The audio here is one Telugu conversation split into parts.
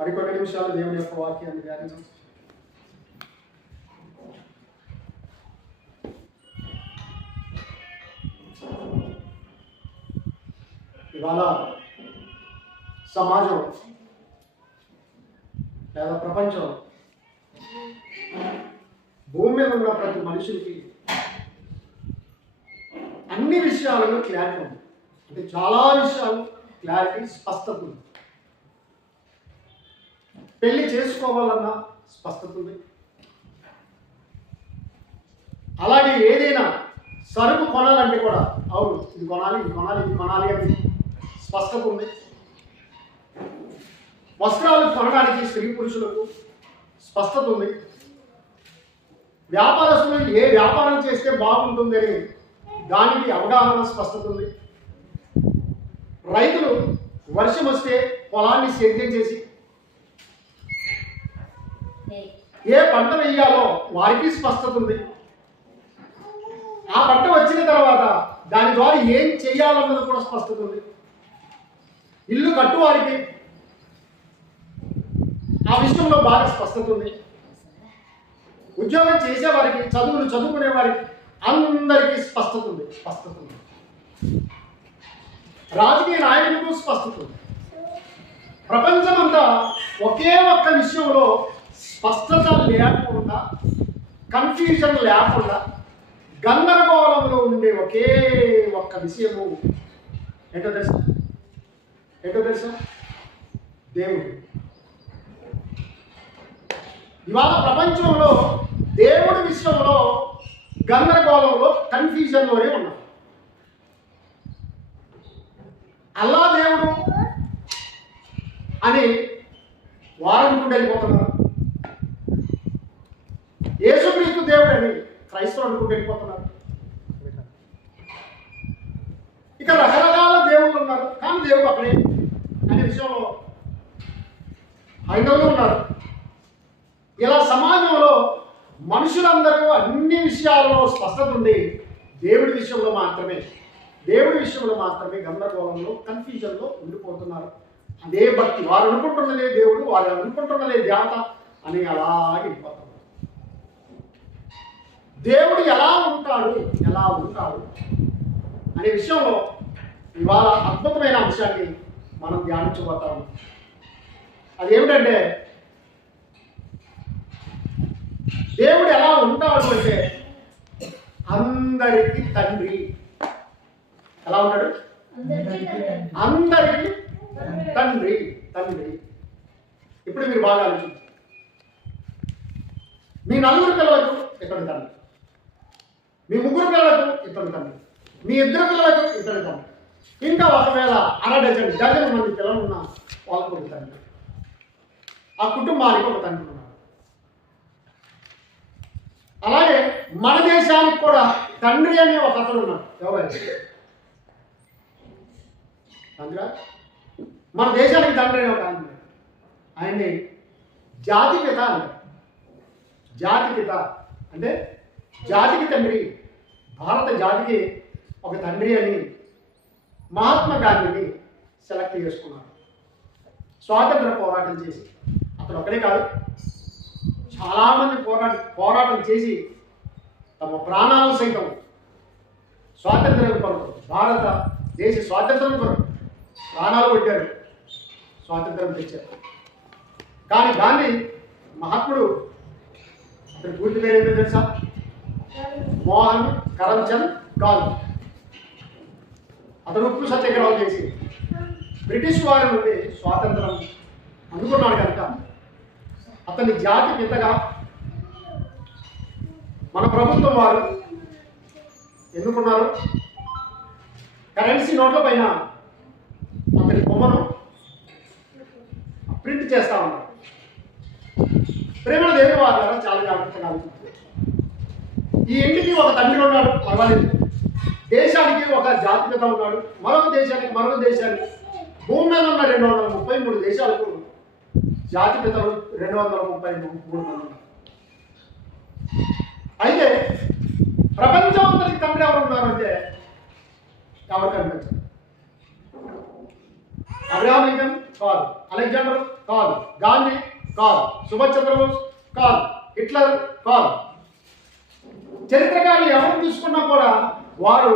మరికొన్ని నిమిషాలు దేవుని యొక్క వాక్యాన్ని ధ్యానించండి. ఇవాళ సమాజం లేదా ప్రపంచం భూమి మీద ఉన్న ప్రతి మనిషికి అన్ని విషయాలలో క్లారిటీ ఉంది. అంటే చాలా విషయాలు క్లారిటీ, స్పష్టత ఉంది. పెళ్లి చేసుకోవాలన్నా స్పష్టత ఉంది. అలాగే ఏదైనా సరుకు కొనాలంటే కూడా అవును ఇది కొనాలి, ఇది కొనాలి, ఇది కొనాలి అని స్పష్టత ఉంది. వస్త్రాలు కొనడానికి స్త్రీ పురుషులకు స్పష్టత ఉంది. వ్యాపారస్తులు ఏ వ్యాపారం చేస్తే బాగుంటుందని దానికి అవగాహన, స్పష్టత ఉంది. రైతులు వర్షం వస్తే పొలాన్ని సేద్యం చేసి ఏ పంట వేయాలో వారికి స్పష్టత ఉంది. ఆ పంట వచ్చిన తర్వాత దాని ద్వారా ఏం చేయాలన్నది కూడా స్పష్టత ఉంది. ఇల్లు కట్టువారికి ఆ విషయంలో బాగా స్పష్టత ఉంది. ఉద్యోగం చేసేవారికి, చదువుకునే వారికి అందరికీ స్పష్టత ఉంది. రాజకీయ నాయకులకు స్పష్టత ఉంది. ప్రపంచమంతా ఒకే ఒక్క విషయంలో స్పష్టత లేకుండా, కన్ఫ్యూజన్ లేకుండా, గందరగోళంలో ఉండే ఒకే ఒక్క విషయము ఏంటో తెలుసా? దేవుడు. ఇవాళ ప్రపంచంలో దేవుడి విషయంలో గందరగోళంలో, కన్ఫ్యూజన్లోనే ఉన్నాం. అల్లా దేవుడు అని వారు అనుకుంటూ వెళ్ళిపోతున్నారు. యేసుక్రీస్తు దేవుడు అని క్రైస్తవులు అనుకుంటూ వెళ్ళిపోతున్నారు. ఇక రకరకాల దేవుళ్ళు ఉన్నారు, కానీ దేవుడు అక్కడే అనే విషయంలో హైందవులు ఉన్నారు. ఇలా సమాజంలో మనుషులందరూ అన్ని విషయాల్లో స్పష్టత ఉంది. దేవుడి విషయంలో మాత్రమే గందరగోళంలో, కన్ఫ్యూజన్లో ఉండిపోతున్నారు. అదే భక్తి, వారు అనుకుంటున్నదే దేవుడు, వారు అనుకుంటున్నదే దేవత అని అలాగే వెళ్ళిపోతున్నారు. దేవుడు ఎలా ఉంటాడు అనే విషయంలో ఇవాళ అద్భుతమైన అంశాన్ని మనం ధ్యానించబోతాము. అదేమిటంటే దేవుడు ఎలా ఉంటాడు అంటే అందరికీ తండ్రి. ఎలా ఉంటాడు? అందరికీ తండ్రి. ఇప్పుడు మీరు బాగా ఆలోచించండి. మీ 4 పిల్లలకు ఇతడు తండ్రి, మీ 3 పిల్లలకు ఇతడు తండ్రి, మీ 2 పిల్లలకు ఇతడు తండ్రి, ఇంకా ఒకవేళ డజన్ మంది పిల్లలు ఉన్న వాళ్ళకు ఒక తండ్రి. ఆ కుటుంబానికి ఒక తండ్రి ఉన్నాడు. అలాగే మన దేశానికి కూడా తండ్రి అనే ఒక అతడు ఉన్నాడు. ఎవరైనా తండ్రి, మన దేశానికి తండ్రి అనే ఒక ఆయన, ఆయన్ని జాతిపిత అంటారు. జాతిపిత అంటే జాతికి తండ్రి, భారత జాతికి ఒక తండ్రి అని మహాత్మా గాంధీని సెలెక్ట్ చేసుకున్నారు. స్వాతంత్ర పోరాటం చేసి, అతను ఒకడే కాదు, చాలామంది పోరాటం చేసి తమ ప్రాణాలు సైతం స్వాతంత్రం కొరకు, భారతదేశ స్వాతంత్రం కొరకు ప్రాణాలు పెట్టారు, స్వాతంత్రం తెచ్చారు. కానీ గాంధీ మహాత్ముడు, అతని పూర్తి పేరు ఏంటో తెలుసా? మోహన్ కరమ్చంద్ గాంధీ. అతను ఉప్పు సత్యాగ్రహం చేసి బ్రిటిష్ వారి నుండి స్వాతంత్రం అందుకున్నాడు కనుక అతని జాతి పితగా మన ప్రభుత్వం వారు ఎన్నుకున్నారు. కరెన్సీ నోట్ల పైన అతని బొమ్మను ప్రింట్ చేస్తా ఉన్నారు. ప్రేమల దేవుని వారి ద్వారా చాలా జాగ్రత్తగా ఆలోచించారు. ఈ ఇంటికి ఒక తండ్రి ఉన్నాడు, పర్వాలేదు. దేశానికి ఒక జాతిపిత ఉన్నాడు, మరొక దేశానికి భూమి మీద ఉన్న 233 దేశాలకు జాతిపితలు 233 మంది. అయితే ప్రపంచం అంతటికి తండ్రి ఎవరు ఉన్నారంటే ఎవరు కనిపించారు? అబ్రహాం లింకన్ కాదు, అలెగ్జాండర్ కాదు, గాంధీ కాదు, సుభాష్ చంద్రబోస్ కాదు, హిట్లర్ కాదు. చరిత్రకారులు ఎవరు తీసుకున్నా కూడా వారు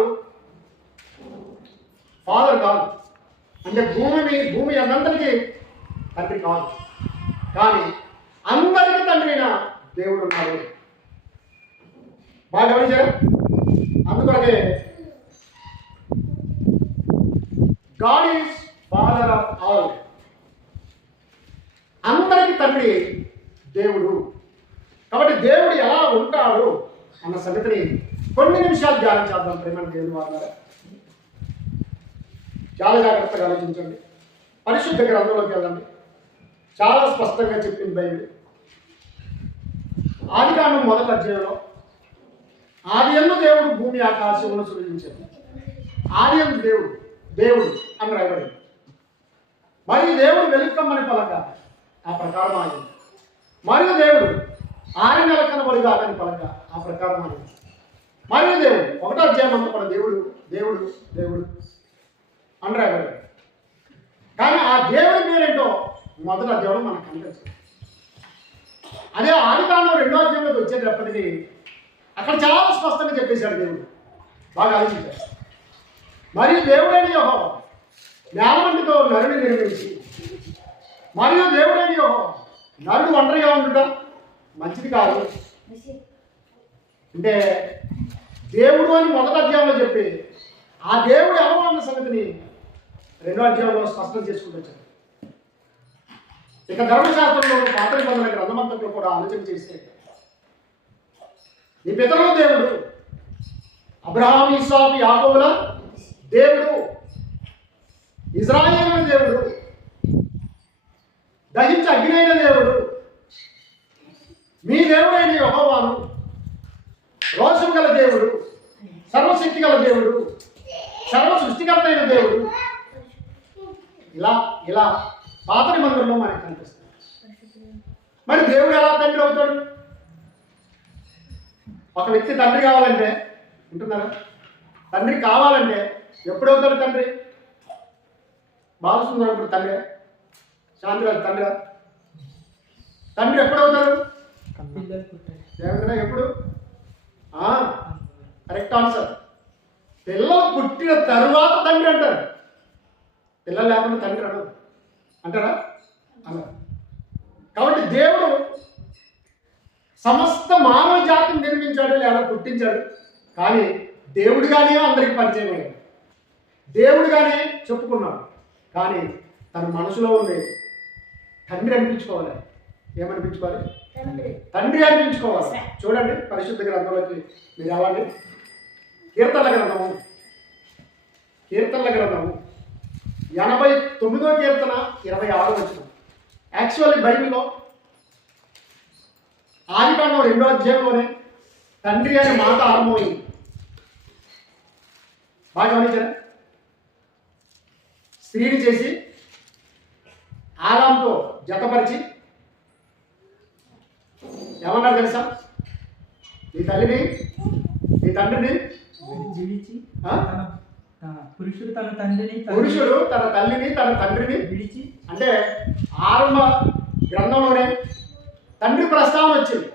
ఫాదర్ కాదు. అంటే భూమి అన్నందరికీ తండ్రి కాదు, కానీ అందరికీ తండ్రి అయిన దేవుడు ఉన్నాడు. బాగా గమనించారు. అందుకొరకే God is father of all. అందరికీ తండ్రి దేవుడు. కాబట్టి దేవుడు ఎలా ఉంటాడు అన్న సంగతిని కొన్ని నిమిషాలు ధ్యానం చేద్దాం. ప్రేమ దేవుని వాళ్ళ చాలా జాగ్రత్తగా ఆలోచించండి. పరిశుద్ధ గ్రంథంలోకి వెళ్ళండి. చాలా స్పష్టంగా చెప్పింది బైబిల్. ఆదికాండం 1వ అధ్యాయంలో ఆదియందు దేవుడు భూమి ఆకాశములను సృజించాడు. ఆదియందు దేవుడు అని రాయబడింది. మరియు దేవుడు వెలుక్కమ్మని పలక, ఆ ప్రకారం ఆగింది. మరియు దేవుడు 6 నెలల కనబడిగా అని పలక, ఆ ప్రకారం ఆగింది. మరియు దేవుడు 1వ అధ్యాయం అంతా కూడా దేవుడు దేవుడు దేవుడు అని రాయబడింది. కానీ ఆ దేవుడి పేరేంటో 1వ అధ్యాయంలో మనకు కనిపించదు. అదే ఆదికాండం 2వ అధ్యాయంలోకి వచ్చేటప్పటికి అక్కడ చాలా స్పష్టంగా చెప్పేశాడు దేవుడు. బాగా ఆలోచించాడు. మరియు దేవుడైన యెహోవా నేలమంటితో నరుని నిర్మించి, మరియు దేవుడైన యెహోవా నరుడు ఒంటరిగా ఉండటం మంచిది కాదు. అంటే దేవుడు అని 1వ అధ్యాయంలో చెప్పి ఆ దేవుడు ఎవరు అన్న సంగతిని 2వ అధ్యాయంలో స్పష్టం చేసుకుంటూ వచ్చాడు. ఇక ధర్మశాస్త్రంలో పాత నిబంధన గ్రంథమంతట్లో కూడా ఆలోచన చేస్తే నీ పితరుల దేవుడు అబ్రహాం, ఇస్సాకు, యాకోబుల దేవుడు, ఇజ్రాయేలు దేవుడు, దహించి అగ్నైన దేవుడు, మీ దేవుడైన యెహోవాను, రోషం గల దేవుడు, సర్వశక్తి గల దేవుడు, సర్వ సృష్టికర్త అయిన దేవుడు. ఇలా పాత నిబంధనలో మనకు కనిపిస్తుంది. మరి దేవుడు ఎలా తండ్రి అవుతాడు? ఒక వ్యక్తి తండ్రి కావాలంటే ఉంటున్నారా? తండ్రి కావాలంటే ఎప్పుడవుతాడు తండ్రి? బాలసుందరం ఇప్పుడు తండ్రి, శాంతిరాజు తండ్రి. తండ్రి ఎప్పుడవుతారు? ఎప్పుడు? Correct answer. పిల్లలు పుట్టిన తరువాత తండ్రి అంటారు. పిల్లలు లేకుండా తండ్రి అనరు అంటారా? అలా. కాబట్టి దేవుడు సమస్త మానవ జాతిని నిర్మించాడు లేదా పుట్టించాడు. కానీ దేవుడిగానే అందరికి పరిచయం అయ్యాడు. దేవుడిగానే చెప్పుకున్నాడు. కానీ తన మనసులో ఉండే తండ్రి అనిపించుకోవాలి. ఏమనిపించుకోవాలి? తండ్రి అనిపించుకోవాలి. చూడండి పరిశుద్ధ గ్రంథంలోకి మీరు రావాలి. కీర్తనల గ్రంథము 89వ కీర్తన 26వ వచనం. యాక్చువల్లీ బైబిల్లో ఆదికాండం 2వ అధ్యాయంలోనే తండ్రి అనే మాట ఆరంభమైంది. బాగా గమనించారా? స్త్రీని చేసి ఆదాంతో జతపరిచి ఏమన్నారు తెలుసా? నీ తల్లిని నీ తండ్రిని విడిచి, పురుషుడు తన తల్లిని తన తండ్రిని విడిచి. అంటే ఆరంభ గ్రంథంలోనే తండ్రి ప్రస్తావన వచ్చింది.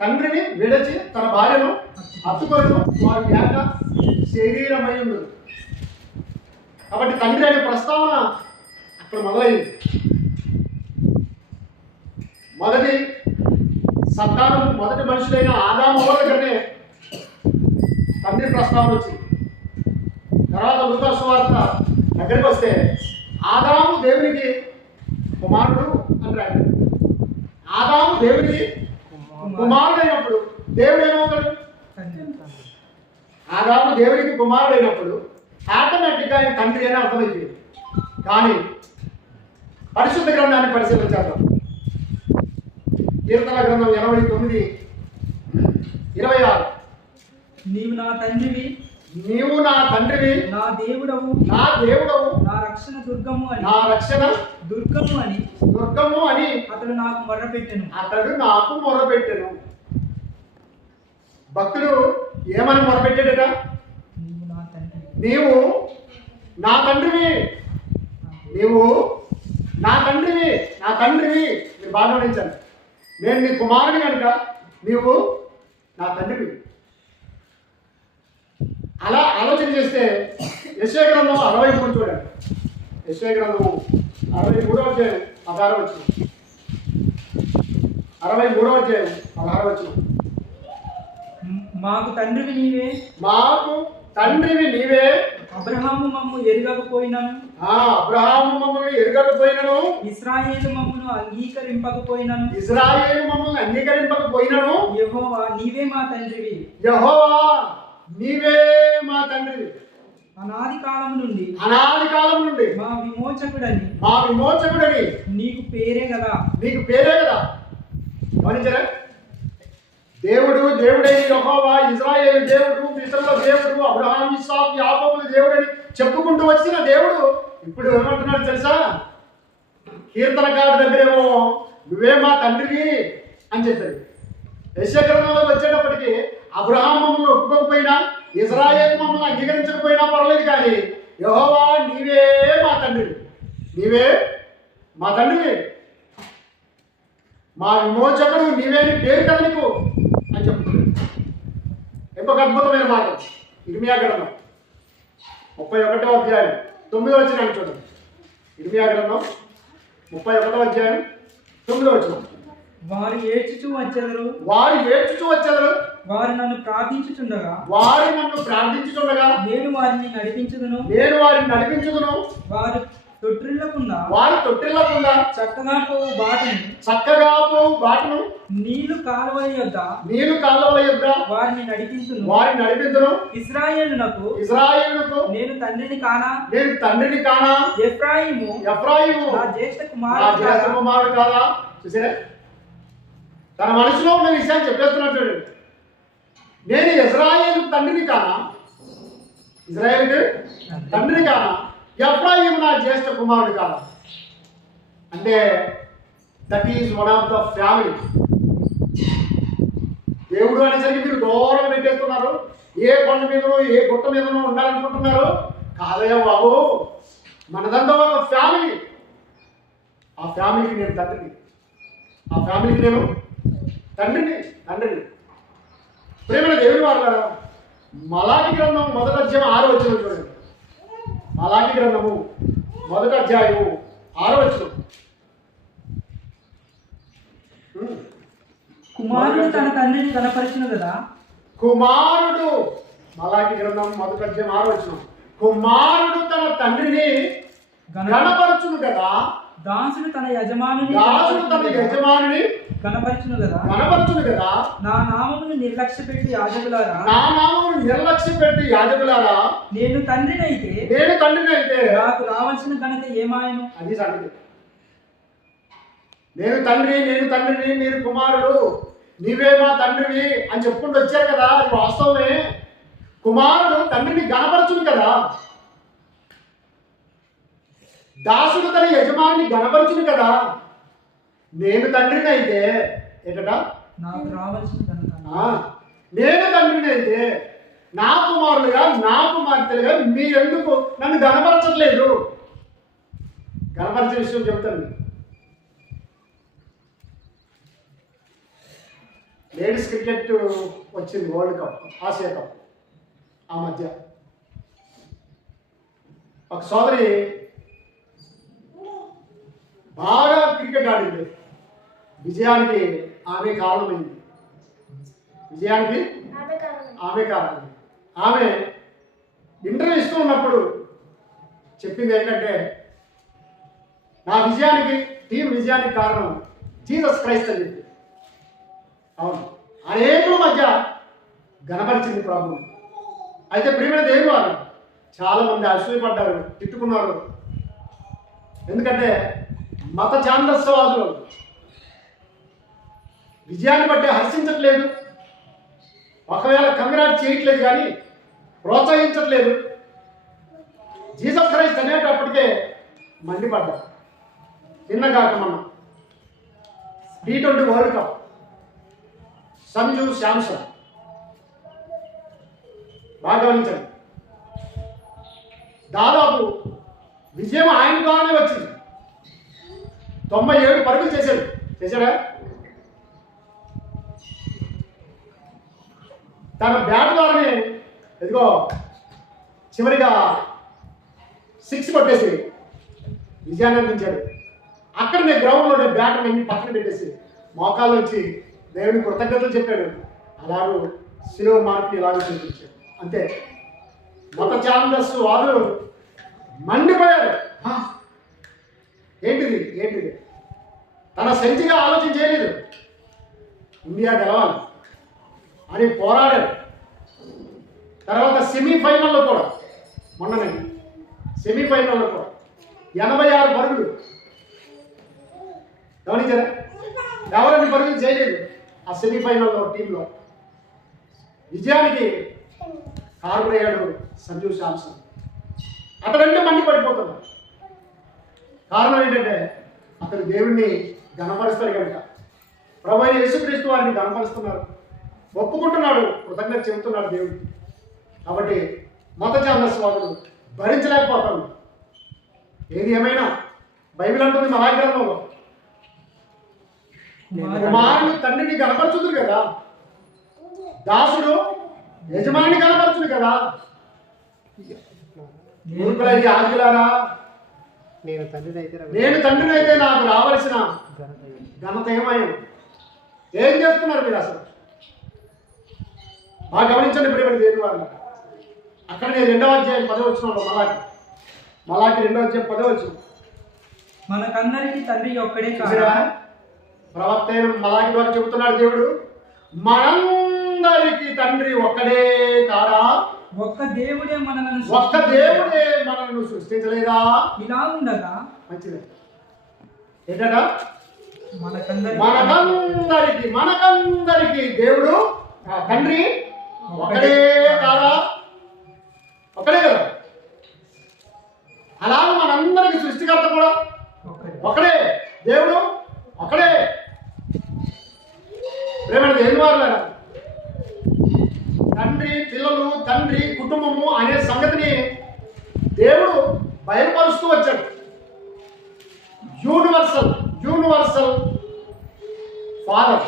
తండ్రిని విడిచి తన భార్యను హత్తుకొను, వారి ఏక శరీరమై ఉండదు. కాబట్టి తండ్రి అనే ప్రస్తావన అక్కడ మొదలైంది. మొదటి మనుషులైన ఆదాము అవ్వల దగ్గరనే తండ్రి ప్రస్తావన వచ్చింది. తర్వాత లూకా సువార్త దగ్గరికి వస్తే ఆదాము దేవునికి కుమారుడు అని రాశాడు. ఆదాము దేవునికి కుమారుడైనప్పుడు దేవుడు ఏమవుతాడు? ఆదాము దేవునికి కుమారుడైనప్పుడు ఆటోమేటిక్గా ఆయన తండ్రి అని అర్థమైంది. కానీ పరిశుద్ధ గ్రంథాన్ని పరిశీలించాలి. కీర్తన గ్రంథం 89:26. నీవు నా తండ్రివి, నా దేవుడవు, నా రక్షణ దుర్గము అని అతడు నాకు మొర్రపెట్టెను. భక్తుడు ఏమని మొరపెట్టాడట? నీవు నా తండ్రివి, నీవు నా తండ్రివి, నా తండ్రివి. మీరు బాగా గమనించండి. నేను నీ కుమారుని కనుక నీవు నా తండ్రివి. అలా ఆలోచన చేస్తే యెషయా గ్రంథం 63 చూడండి. యెషయా గ్రంథము 63వ అధ్యాయం 16వ వచనం. 63వ అధ్యాయం 16వ వచనం. మాకు తండ్రివి నీవే, మాకు తండ్రివి నీవే, అబ్రహాము మమ్ము ఎరుగకపోయినను, అబ్రహాము మమ్మల్ని ఎరుగకపోయినను, ఇశ్రాయేలు మమ్మును అంగీకరింపకపోయినను, ఇశ్రాయేలు మమ్మల్ని అంగీకరింపకపోయినను, యెహోవా నీవే మా తండ్రివి, యెహోవా నీవే మా తండ్రివి. అనాది కాలం నుండి, అనాది కాలం నుండి మా విమోచకుడని, మా విమోచకుడని నీకు పేరే కదా, నీకు పేరే కదా. గమనించరా? దేవుడు దేవుడైన యెహోవా, ఇశ్రాయేలు దేవుడు, పితరుల దేవుడు, అబ్రహాం, ఇస్సాకు, యాకోబుల దేవుడని చెప్పుకుంటూ వచ్చిన దేవుడు ఇప్పుడు ఏమంటున్నాడు తెలుసా? కీర్తనకారుడి దగ్గరేమో నువ్వే మా తండ్రివి అని చెప్పాడు. యెషయా గ్రంథంలో వచ్చేటప్పటికి అబ్రహాం మమ్మల్ని ఒప్పుకోకపోయినా, ఇశ్రాయేలు మమ్మల్ని అంగీకరించకపోయినా పర్లేదు, కానీ యెహోవా నీవే మా తండ్రివి, నీవే మా తండ్రివి, మా విమోచకుడు నీవే అని పేరు కదా నీకు అని చెప్తున్నాడు. ఇంకొక అద్భుతమైన మాట ఇర్మియా గ్రంథం 31వ అధ్యాయం 9వ వచనం చూడండి. ఇర్మియా గ్రంథం 31వ అధ్యాయం 9వ వచనం. వారు ఏడ్చుచూ వచ్చెదరు, వారు ఏడ్చుచూ వచ్చెదరు, వారు నన్ను ప్రార్థించుచుండగా, వారు నన్ను ప్రార్థించుచుండగా నేను వారిని నడిపించుదును, నేను వారిని నడిపించుదును. వారు తొట్టిల్లకుండా, వారు తొట్టిల్లకుండా చక్కగా పోవు బాటను, చక్కగా పోవు బాటను, నీళ్లు కాలువల యొద్ద, నీళ్లు కాలువల యొద్ద వారిని నడిపించును. వారిని నడిపించును. ఇశ్రాయేలునకు, ఇశ్రాయేలునకు నేను తండ్రిని కానా, నేను తండ్రిని కానా, ఎఫ్రాయిము ఎఫ్రాయిము నా జ్యేష్ఠ నా కుమారుడు జ్యేష్ఠ కాదా? కుమారుడు కాదా? చూసారా? తన మనసులో ఉన్న విషయాన్ని చెప్పేస్తున్నట్టు. నేను ఇశ్రాయేలు తండ్రిని కానా, ఇశ్రాయేలుకి తండ్రిని కానా, ఎఫ్రాయిము నా జ్యేష్ఠ కుమారుడు కాదా? అంటే that is one of the family. దేవుడు అనేసరికి మీరు దూరంగా పెట్టేస్తున్నారు. ఏ కొండ మీదనో ఏ గుట్ట మీదనో ఉండాలనుకుంటున్నారు. కాదయ్యా బాబు, మనదంతా ఒక ఫ్యామిలీ. ఆ ఫ్యామిలీకి నేను తండ్రిని, ఆ ఫ్యామిలీకి నేను తండ్రిని. ప్రేమ దేవుని వారు మలాకి గ్రంథం 1వ అధ్యాయం 6వ వచనం చూడండి. మలాకి గ్రంథము 1వ అధ్యాయము 6వ వచనం. కుమారుడు తన తండ్రిని కనపరిచిన కదా, కుమారుడు, మలాకి గ్రంథం 1వ అధ్యాయం 6వ వచనం. కుమారుడు తన తండ్రిని గణపరచును కదా, దాసుడు తన యజమానుని కనపరచును కదా, నా నామమును నిర్లక్ష్య పెట్టి యాజకులారా, నేను తండ్రినైతే నాకు రావాల్సిన ఘనత ఏమాయను? అది సంగతి. నేను తండ్రిని, మీరు కుమారుడు, నీవే మా తండ్రివి అని చెప్పుకుంటూ వచ్చారు కదా, అది వాస్తవమే. కుమారుడు తండ్రిని గణపరచును కదా, దాసుడు తన యజమాని గణపరచును కదా. నేను తండ్రిని అయితే ఏటట నాకు రావాల్సిన ఘనత, నేను తండ్రిని అయితే నా కుమారులుగా నా కుమార్తెలుగా మీరెందుకు నన్ను గణపరచట్లేదు? గణపరిచే విషయం చెప్తాను. లేడీస్ క్రికెట్ వచ్చింది, వరల్డ్ కప్, ఆసియా కప్. ఆ మధ్య ఒక సోదరి బాగా క్రికెట్ ఆడింది. విజయానికి ఆమె కారణమైంది. ఆమె ఇంటర్వ్యూ ఇస్తూ ఉన్నప్పుడు చెప్పింది ఏంటంటే, నా విజయానికి, టీం విజయానికి కారణం జీసస్ క్రైస్ట్ అని చెప్పి. అవును, అనేకుల మధ్య గణపరిచింది ప్రభువు. అయితే ప్రియమైన దేవుని వారు చాలామంది అసూయపడ్డారు, తిట్టుకున్నారు. ఎందుకంటే మత ఛాందస్యవాదులు విజయాన్ని బట్టి హర్షించట్లేదు, ఒకవేళ కంగ్రాట్ చేయట్లేదు, కానీ ప్రోత్సహించట్లేదు. జీసస్ క్రైస్ట్ అనేటప్పటికే మండిపడ్డారు. నిన్నగాక మనం T20 world cup Sanju Samson బాగా గమనించండి. దాదాపు విజయం ఆయన ద్వారానే వచ్చింది. 97 పరుగులు చేశాడా? తన బ్యాట్ ద్వారానే ఇదిగో చివరిగా 6 కొట్టేసి విజయాన్ని అందించాడు. అక్కడనే గ్రౌండ్లోనే బ్యాట్ అన్ని పక్కన పెట్టేసి మోకాళ్ళు వచ్చి దేవుని కృతజ్ఞతలు చెప్పాడు. అలాగూ శిలువ మార్పుని ఇలాగ చూపించాడు. అంతే. మత ఛాందస్ వాదులు మండిపోయారు. ఏంటిది తన సెంచిగా ఆలోచన చేయలేదు. ఇండియా గెలవాలి అని పోరాడారు. తర్వాత సెమీఫైనల్లో కూడా మొన్ననే సెమీఫైనల్లో కూడా 86 పరుగులు. గమనించారా? ఎవరన్ని పరుగులు చేయలేదు ఆ సెమీఫైనల్లో టీంలో. విజయానికి కారణమయ్యాడు సంజు శాంసన్. అతడంటే మండిపడిపోతున్నాడు. కారణం ఏంటంటే అతడు దేవుణ్ణి గణపరుస్తాడు కనుక. ప్రభువైన యేసుక్రీస్తు వారిని గణపరుస్తున్నారు, ఒప్పుకుంటున్నాడు, కృతజ్ఞత చెబుతున్నాడు దేవుడికి. కాబట్టి మత ఛాందస్వాదులు భరించలేకపోతాడు. ఏది ఏమైనా బైబిల్ అంటుంది మలాకి గ్రంథంలో కుమారుడు తండ్రిని గణపరచుదురు కదా, దాసుడు యజమాని కనపరచుడు కదా. మూర్ఖులైన ఆజ్ఞలారా, నేను తండ్రినైతే నాకు రావలసిన ఘనత ఏమైంది? ఏం చేస్తున్నారు మీరు అసలు? బాగా గమనించండి ప్రియమైన దేవుని వారు. అక్కడ నేను 2వ అధ్యాయం 10వ వచనంలో మలాకి 2వ అధ్యాయం 10వ వచనం, మనకందరికి తండ్రి ఒక్కడే కాదు. ప్రవక్త అయిన మలాకి ద్వారా చెబుతున్నాడు దేవుడు, మనందరికి తండ్రి ఒక్కడే కాదా? ఒక్క దేవుడే మనల్ని సృష్టించలేదా? ఇలా ఉండగా మంచిది ఏంటట? మనకందరికి దేవుడు తండ్రి ఒక్కడే కాదా? ఒక్కడే కదా. అలాగే మనందరికి సృష్టికర్త కూడా ఒకడే, దేవుడు ఒకడే. ప్రేమ దేవుని వారు, తండ్రి, పిల్లలు, తండ్రి, కుటుంబము అనే సంగతిని దేవుడు బయలుపరుస్తూ వచ్చాడు. Universal father.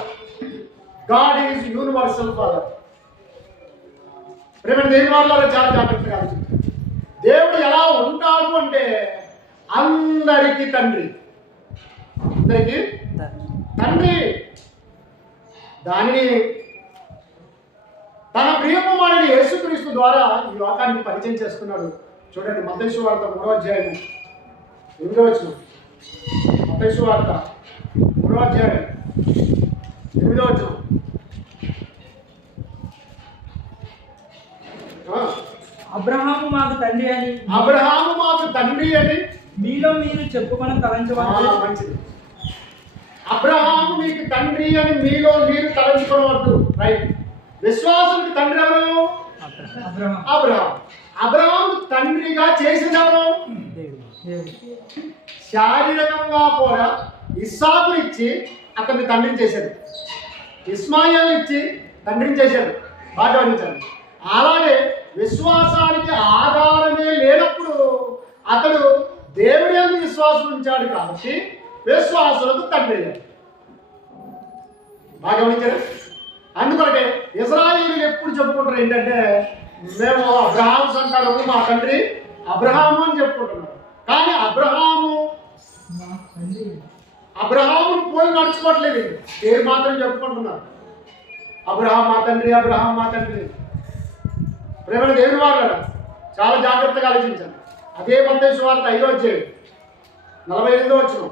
God is universal father. ప్రేమ దేవుని వారిలో చాలా జాగ్రత్తగా దేవుడు ఎలా ఉంటాడు అంటే అందరికీ తండ్రి. దానిని తన ప్రియకుమారుని యేసుక్రీస్తు ద్వారా ఈ లోకానికి పరిచయం చేసుకున్నాడు. చూడండి, మత్తయి సువార్త 3వ అధ్యాయం 8వ వచనం. మత్తయి సువార్త 3వ అధ్యాయం 8వ వచనం. అబ్రహాము మాకు తండ్రి అని మీలో మీరు చెప్పుకొని తలంచవద్దు. మంచిది. అబ్రహాము మీకు తండ్రి అని మీలో మీరు తలంచుకోవద్దు. రైట్. విశ్వాసులకు తండ్రి ఎవరు? అబ్రహాము తండ్రిగా చేసినవరు శారీరకంగా కూడా ఇస్సాకుని ఇచ్చి అతన్ని తండ్రిని చేశాడు, ఇస్మాయిల్ ఇచ్చి తండ్రిని చేశాడు. బాగా గమనించండి. అలాగే విశ్వాసానికి ఆధారమే లేనప్పుడు అతడు దేవుడి యందు విశ్వాసం ఉంచాడు కాబట్టి విశ్వాసులకు తండ్రి. బాగా గమనించారు. అందుకొరకే ఇశ్రాయేలీయులు ఎప్పుడు చెప్పుకుంటారు ఏంటంటే, మేము అబ్రహాము సంతానము, మా తండ్రి అబ్రహాము అని చెప్పుకుంటున్నారు. కానీ అబ్రహామును పోలి నడుచుకోవట్లేదు, పేరు మాత్రం చెప్పుకుంటున్నారు. అబ్రహాం మా తండ్రి. ప్రేమ దేవుని వారు చాలా జాగ్రత్తగా ఆలోచించండి. అదే మత్తయి సువార్త 5వ అధ్యాయం 48వ వచనం.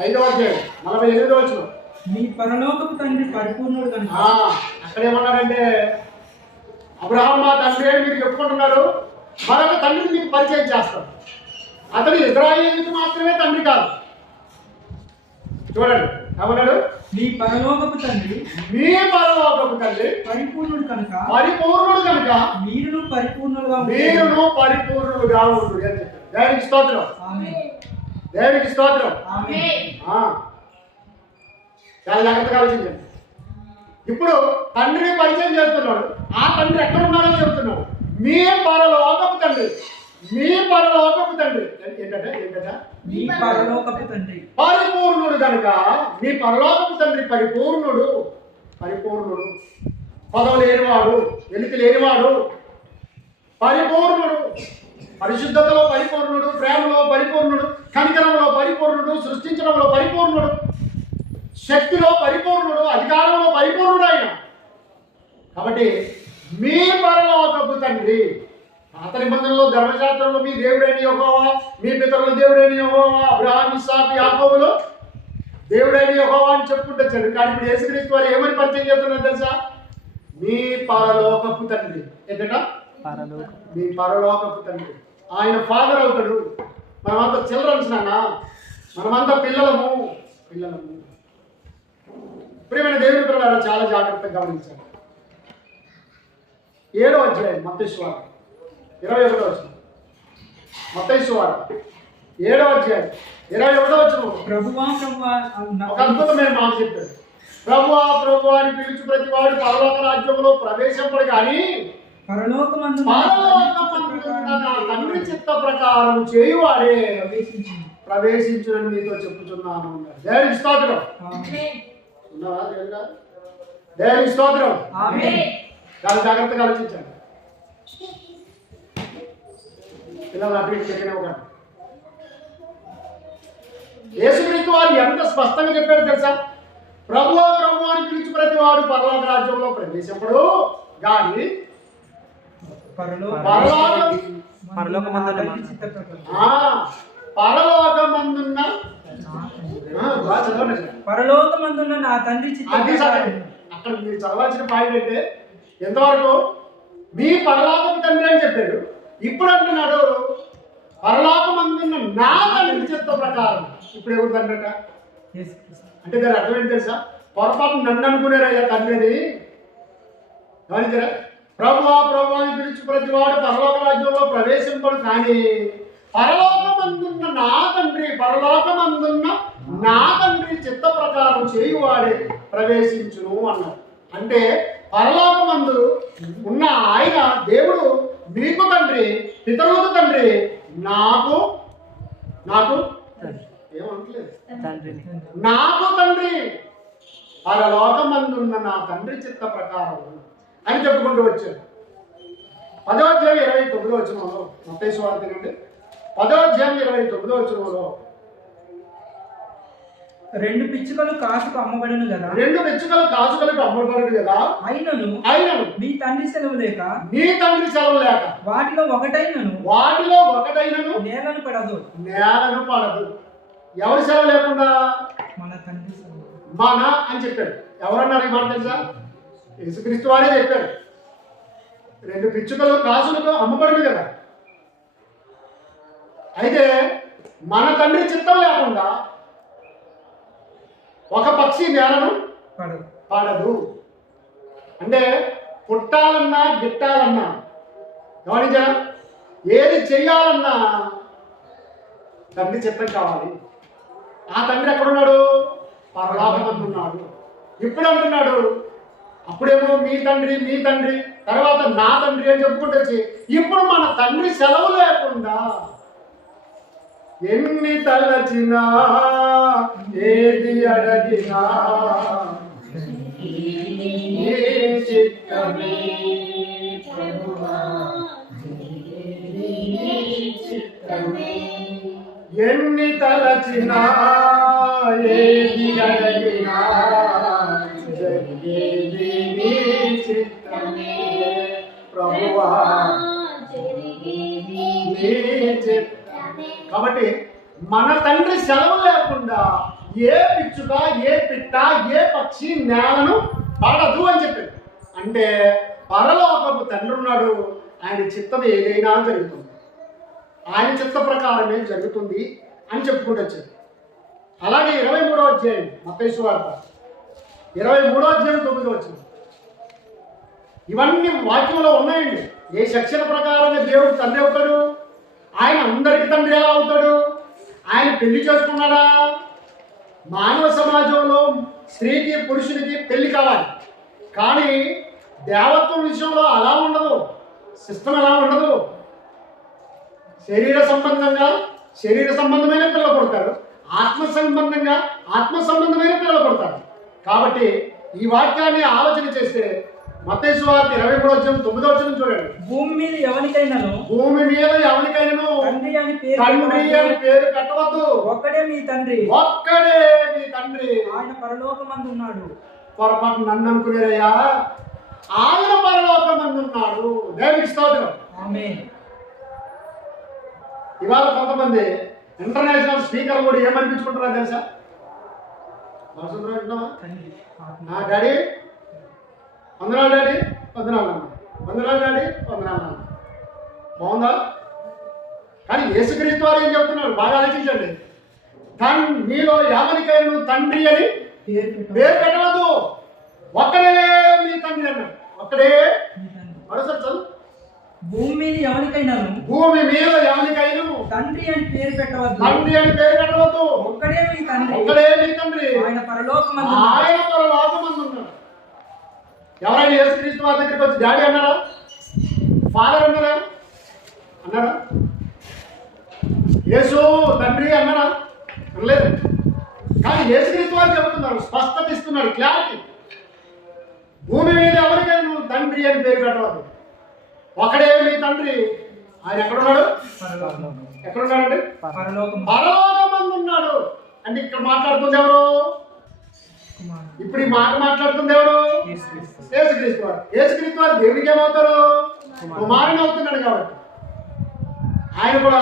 5వ అధ్యాయం 48వ వచనం. మీ పరలోకపు తండ్రి పరిపూర్ణుడు కనుక. అక్కడేమన్నాడంటే, అబ్రహాం మా తండ్రి అని మీరు చెప్పుకుంటున్నారు, మరొక తండ్రిని మీకు పరిచయం చేస్తాం. అతడు ఇశ్రాయేలుకి మాత్రమే తండ్రి కాదు. చూడండి ఏమన్నాడు? మీ పరలోకపు తండ్రి పరిపూర్ణుడు కనుక మీరును పరిపూర్ణులుగా ఉండు అని చెప్పారు. దేవునికి స్తోత్రం. చాలా జాగ్రత్తగా ఆలోచించండి. ఇప్పుడు తండ్రిని పరిచయం చేస్తున్నాడు. ఆ తండ్రి ఎక్కడ ఉన్నాడో చెబుతున్నాడు. మీ పరలోకపు తండ్రి మీ పరలోకపు తండ్రి ఏంటంటే మీ పరలోకపు తండ్రి పరిపూర్ణుడు కనుక మీ పరలోకపు తండ్రి పరిపూర్ణుడు పదవి లేనివాడు, వెలితి లేనివాడు, పరిపూర్ణుడు, పరిశుద్ధతలో పరిపూర్ణుడు, ప్రేమలో పరిపూర్ణుడు, కనికరంలో పరిపూర్ణుడు, సృష్టించడంలో పరిపూర్ణుడు, శక్తిలో పరిపూర్ణుడు, అధికారంలో పరిపూర్ణుడు ఆయన. కాబట్టి మీ పరలోకపు తండ్రి, పాత నిబంధనలో ధర్మశాస్త్రంలో మీ దేవుడైన యెహోవా, మీ పితరుల దేవుడైన యెహోవా, అబ్రహాం, ఇస్సాకు, యాకోబులు దేవుడైన యెహోవా అని చెప్పుకుంటొచ్చాడు. కానీ ఇప్పుడు యేసుక్రీస్తు వారు ఏమని పరిచయం చేస్తున్నారు తెలుసా? మీ పరలోకపు తండ్రి. ఏంటంట? మీ పరలోకపు తండ్రి. ఆయన ఫాదర్ అవుతాడు. మనమంతా చిల్డ్రన్స్ నాన్న, మనమంతా పిల్లలము. ప్రియమైన దేవుని పిల్లలు చాలా జాగ్రత్తగా గమనించాలి. 7వ అధ్యాయం మత్తయి సువార్త 21వ వచనం. మత్తయి సువార్త 7వ అధ్యాయం 21వ వచనం. ప్రభువా ఒక అద్భుతమైన మాట చెప్పాడు. ప్రభువా అని పిలుచు ప్రతి వాడు పరలోక రాజ్యంలో ప్రవేశింపడు కానీ పరలోకమందున్న నా తండ్రి చిత్త ప్రకారం చేయువాడే ప్రవేశించింది. ప్రవేశించునని మీతో చెప్పుచున్నాను. దేవునికి స్తోత్రం. దేవునికి స్తోత్రం. చాలా జాగ్రత్తగా ఆలోచించండి. పిల్లలు అటు ఇటు చెక్కిన ఒక యేసుక్రీస్తు వారు ఎంత స్పష్టంగా చెప్పారు తెలుసా? ప్రభువా అని పిలిచి ప్రతి వాడు పరలోక రాజ్యంలో ప్రవేశింపడు కానీ పరలోకమందున్న నా తండ్రి అక్కడ మీరు చదవాల్సిన పాయింట్ అంటే ఎంతవరకు మీ పరలోకపు తండ్రి అని చెప్పాడు. ఇప్పుడు అంటున్నాడు పరలోకమందున్న నా తండ్రి చిత్త ప్రకారం. ఇప్పుడు ఎవరు తండ్రి అంటే దాని అర్థం ఏంటి తెలుసా? పొరపాటు నన్ను అనుకునేరయ్యా తండ్రి అని. గమనించారా? ప్రభువా అని పిలిచి ప్రతి వాడు పరలోక రాజ్యంలో ప్రవేశింపడు కానీ పరలోకమందున్న నా తండ్రి చిత్త ప్రకారం చేయువాడే ప్రవేశించును అన్నాడు. అంటే పరలోకమందు ఉన్న ఆయన దేవుడు మీకు తండ్రి, పితరులకు తండ్రి, నాకు ఏమంటలేదు, నాకు తండ్రి, పరలోకమందున్న నా తండ్రి చిత్త ప్రకారం అని చెప్పుకుంటూ వచ్చాడు. 10వ అధ్యాయం 29వ వచనంలో మత్తయి సువార్త తినండి. 10వ అధ్యాయం 29వ వచనంలో 2 పిచ్చుకలు కాసుకు అమ్మబడును కదా, 2 పిచ్చుకలు కాసుకలకు అమ్మబడును కదా, అయినను నీ తండ్రి సెలవు లేక వాటిలో ఒకటైనను నేలను పడదు. ఎవరి సెలవు లేకుండా? మన తండ్రి సెలవు. మన అని చెప్పాడు. ఎవరన్నారు ఈ మాట తెలుసా? యేసుక్రీస్తు వారే చెప్పాడు. 2 పిచ్చుకలు కాసులకు అమ్మబడును కదా. అయితే మన తండ్రి చిత్తం లేకుండా ఒక పక్షి నేలను పడదు. అంటే పుట్టాలన్నా గిట్టాలన్నా గమనించా, ఏది చెయ్యాలన్నా తండ్రి చిత్తం కావాలి. ఆ తండ్రి ఎక్కడున్నాడు? పరలోకమందున్నాడు. ఇప్పుడు అంటున్నాడు, అప్పుడేమో మీ తండ్రి తర్వాత నా తండ్రి అని చెప్పుకుంటూ వచ్చి ఇప్పుడు మన తండ్రి సెలవు లేకుండా ఎన్ని తలచినా ఏది అడగినా చిత్తమే ఎన్ని తలచినా ఏది అడగినా జరిగేది నీ చిత్తమే ప్రభువా. కాబట్టి మన తండ్రి సెలవు లేకుండా ఏ పిచ్చుక, ఏ పిట్ట, ఏ పక్షి నేలను పడదు అని చెప్పాడు. అంటే పరలోకపు తండ్రి ఉన్నాడు, ఆయన చిత్తం ఏదైనా జరుగుతుంది, ఆయన చిత్త ప్రకారమే జరుగుతుంది అని చెప్పుకుంటూ వచ్చాడు. అలాగే 23వ అధ్యాయం మత్తయి సువార్త 23వ అధ్యాయం 9వ వచనం. ఇవన్నీ వాక్యంలో ఉన్నాయండి. ఏ శిక్షణ ప్రకారంగా దేవుడు తండ్రి అవుతాడు? ఆయన అందరికి తండ్రి ఎలా అవుతాడు? ఆయన పెళ్లి చేసుకున్నాడా? మానవ సమాజంలో స్త్రీకి పురుషునికి పెళ్లి కావాలి, కానీ దేవత్వం విషయంలో అలా ఉండదు. సిస్టమ్ ఎలా ఉండదు. శరీర సంబంధమైన పిల్లలు పుడతారు, ఆత్మ సంబంధమైన పిల్లలు పుడతారు. కాబట్టి ఈ వాక్యాన్ని ఆలోచన చేస్తే మత్తయి సువార్త 23:9 చూడండి. భూమి మీద ఎవరికైనాను తండ్రి అని పేరు పెట్టవద్దు. ఒక్కడే మీ తండ్రి ఆయన పరలోకమందున్నాడు. పొరపాటు నన్ను అనుకునేరయ్యా, ఆయన పరలోకమందున్నాడు. దేవునికి స్తోత్రం. ఆమేన్. ఇవాళ కొంతమంది ఇంటర్నేషనల్ స్పీకర్ కూడా ఏమనిపించుకుంటారో తెలుసా? నా డాడీ వందనాలు, డాడీ వందనాలు అన్న, వందనాలు డాడీ వందనాలు అన్న. బాగుందా? కానీ యేసుక్రీస్తు వారు ఏం చెబుతున్నారు? బాగా ఆలోచించండి. మీలో ఎవరికైనా తండ్రి అని పేరు పెట్టవద్దు. ఒక్కడే మీ తండ్రి అన్నాడు. ఒక్కడే. మరోసారి చదువు. భూమి మీద ఎవరికైనాను తండ్రి అని పేరు పెట్టవద్దు. ఒక్కడే మీ తండ్రి ఆయన పరలోకమందు ఉన్నాడు. ఎవరైనా యేసుక్రీస్తు వారి దగ్గరికి వచ్చి డాడీ అన్నారా? ఫాదర్ అన్నారా? యేసు తండ్రి అన్నారా? అనలేదు. కానీ యేసుక్రీస్తు వారు చెబుతున్నారు, స్పష్టత ఇస్తున్నాడు, క్లారిటీ. భూమి మీద ఎవరికైనా నువ్వు తండ్రి అని పేరు పెట్టవద్దు. ఒకడే మీ తండ్రి. ఆయన ఎక్కడున్నాడు? ఎక్కడున్నాడండి? పరలోకమందు ఉన్నాడు. అంటే ఇక్కడ మాట్లాడుతుంది ఎవరు? ఇప్పుడు ఈ మాట మాట్లాడుతుంది ఎవరు? యేసుక్రీస్తు వారు. యేసుక్రీస్తు వారు దేవుడికి ఏమవుతారు? కుమారుని అవుతున్నాడు. కాబట్టి ఆయన కూడా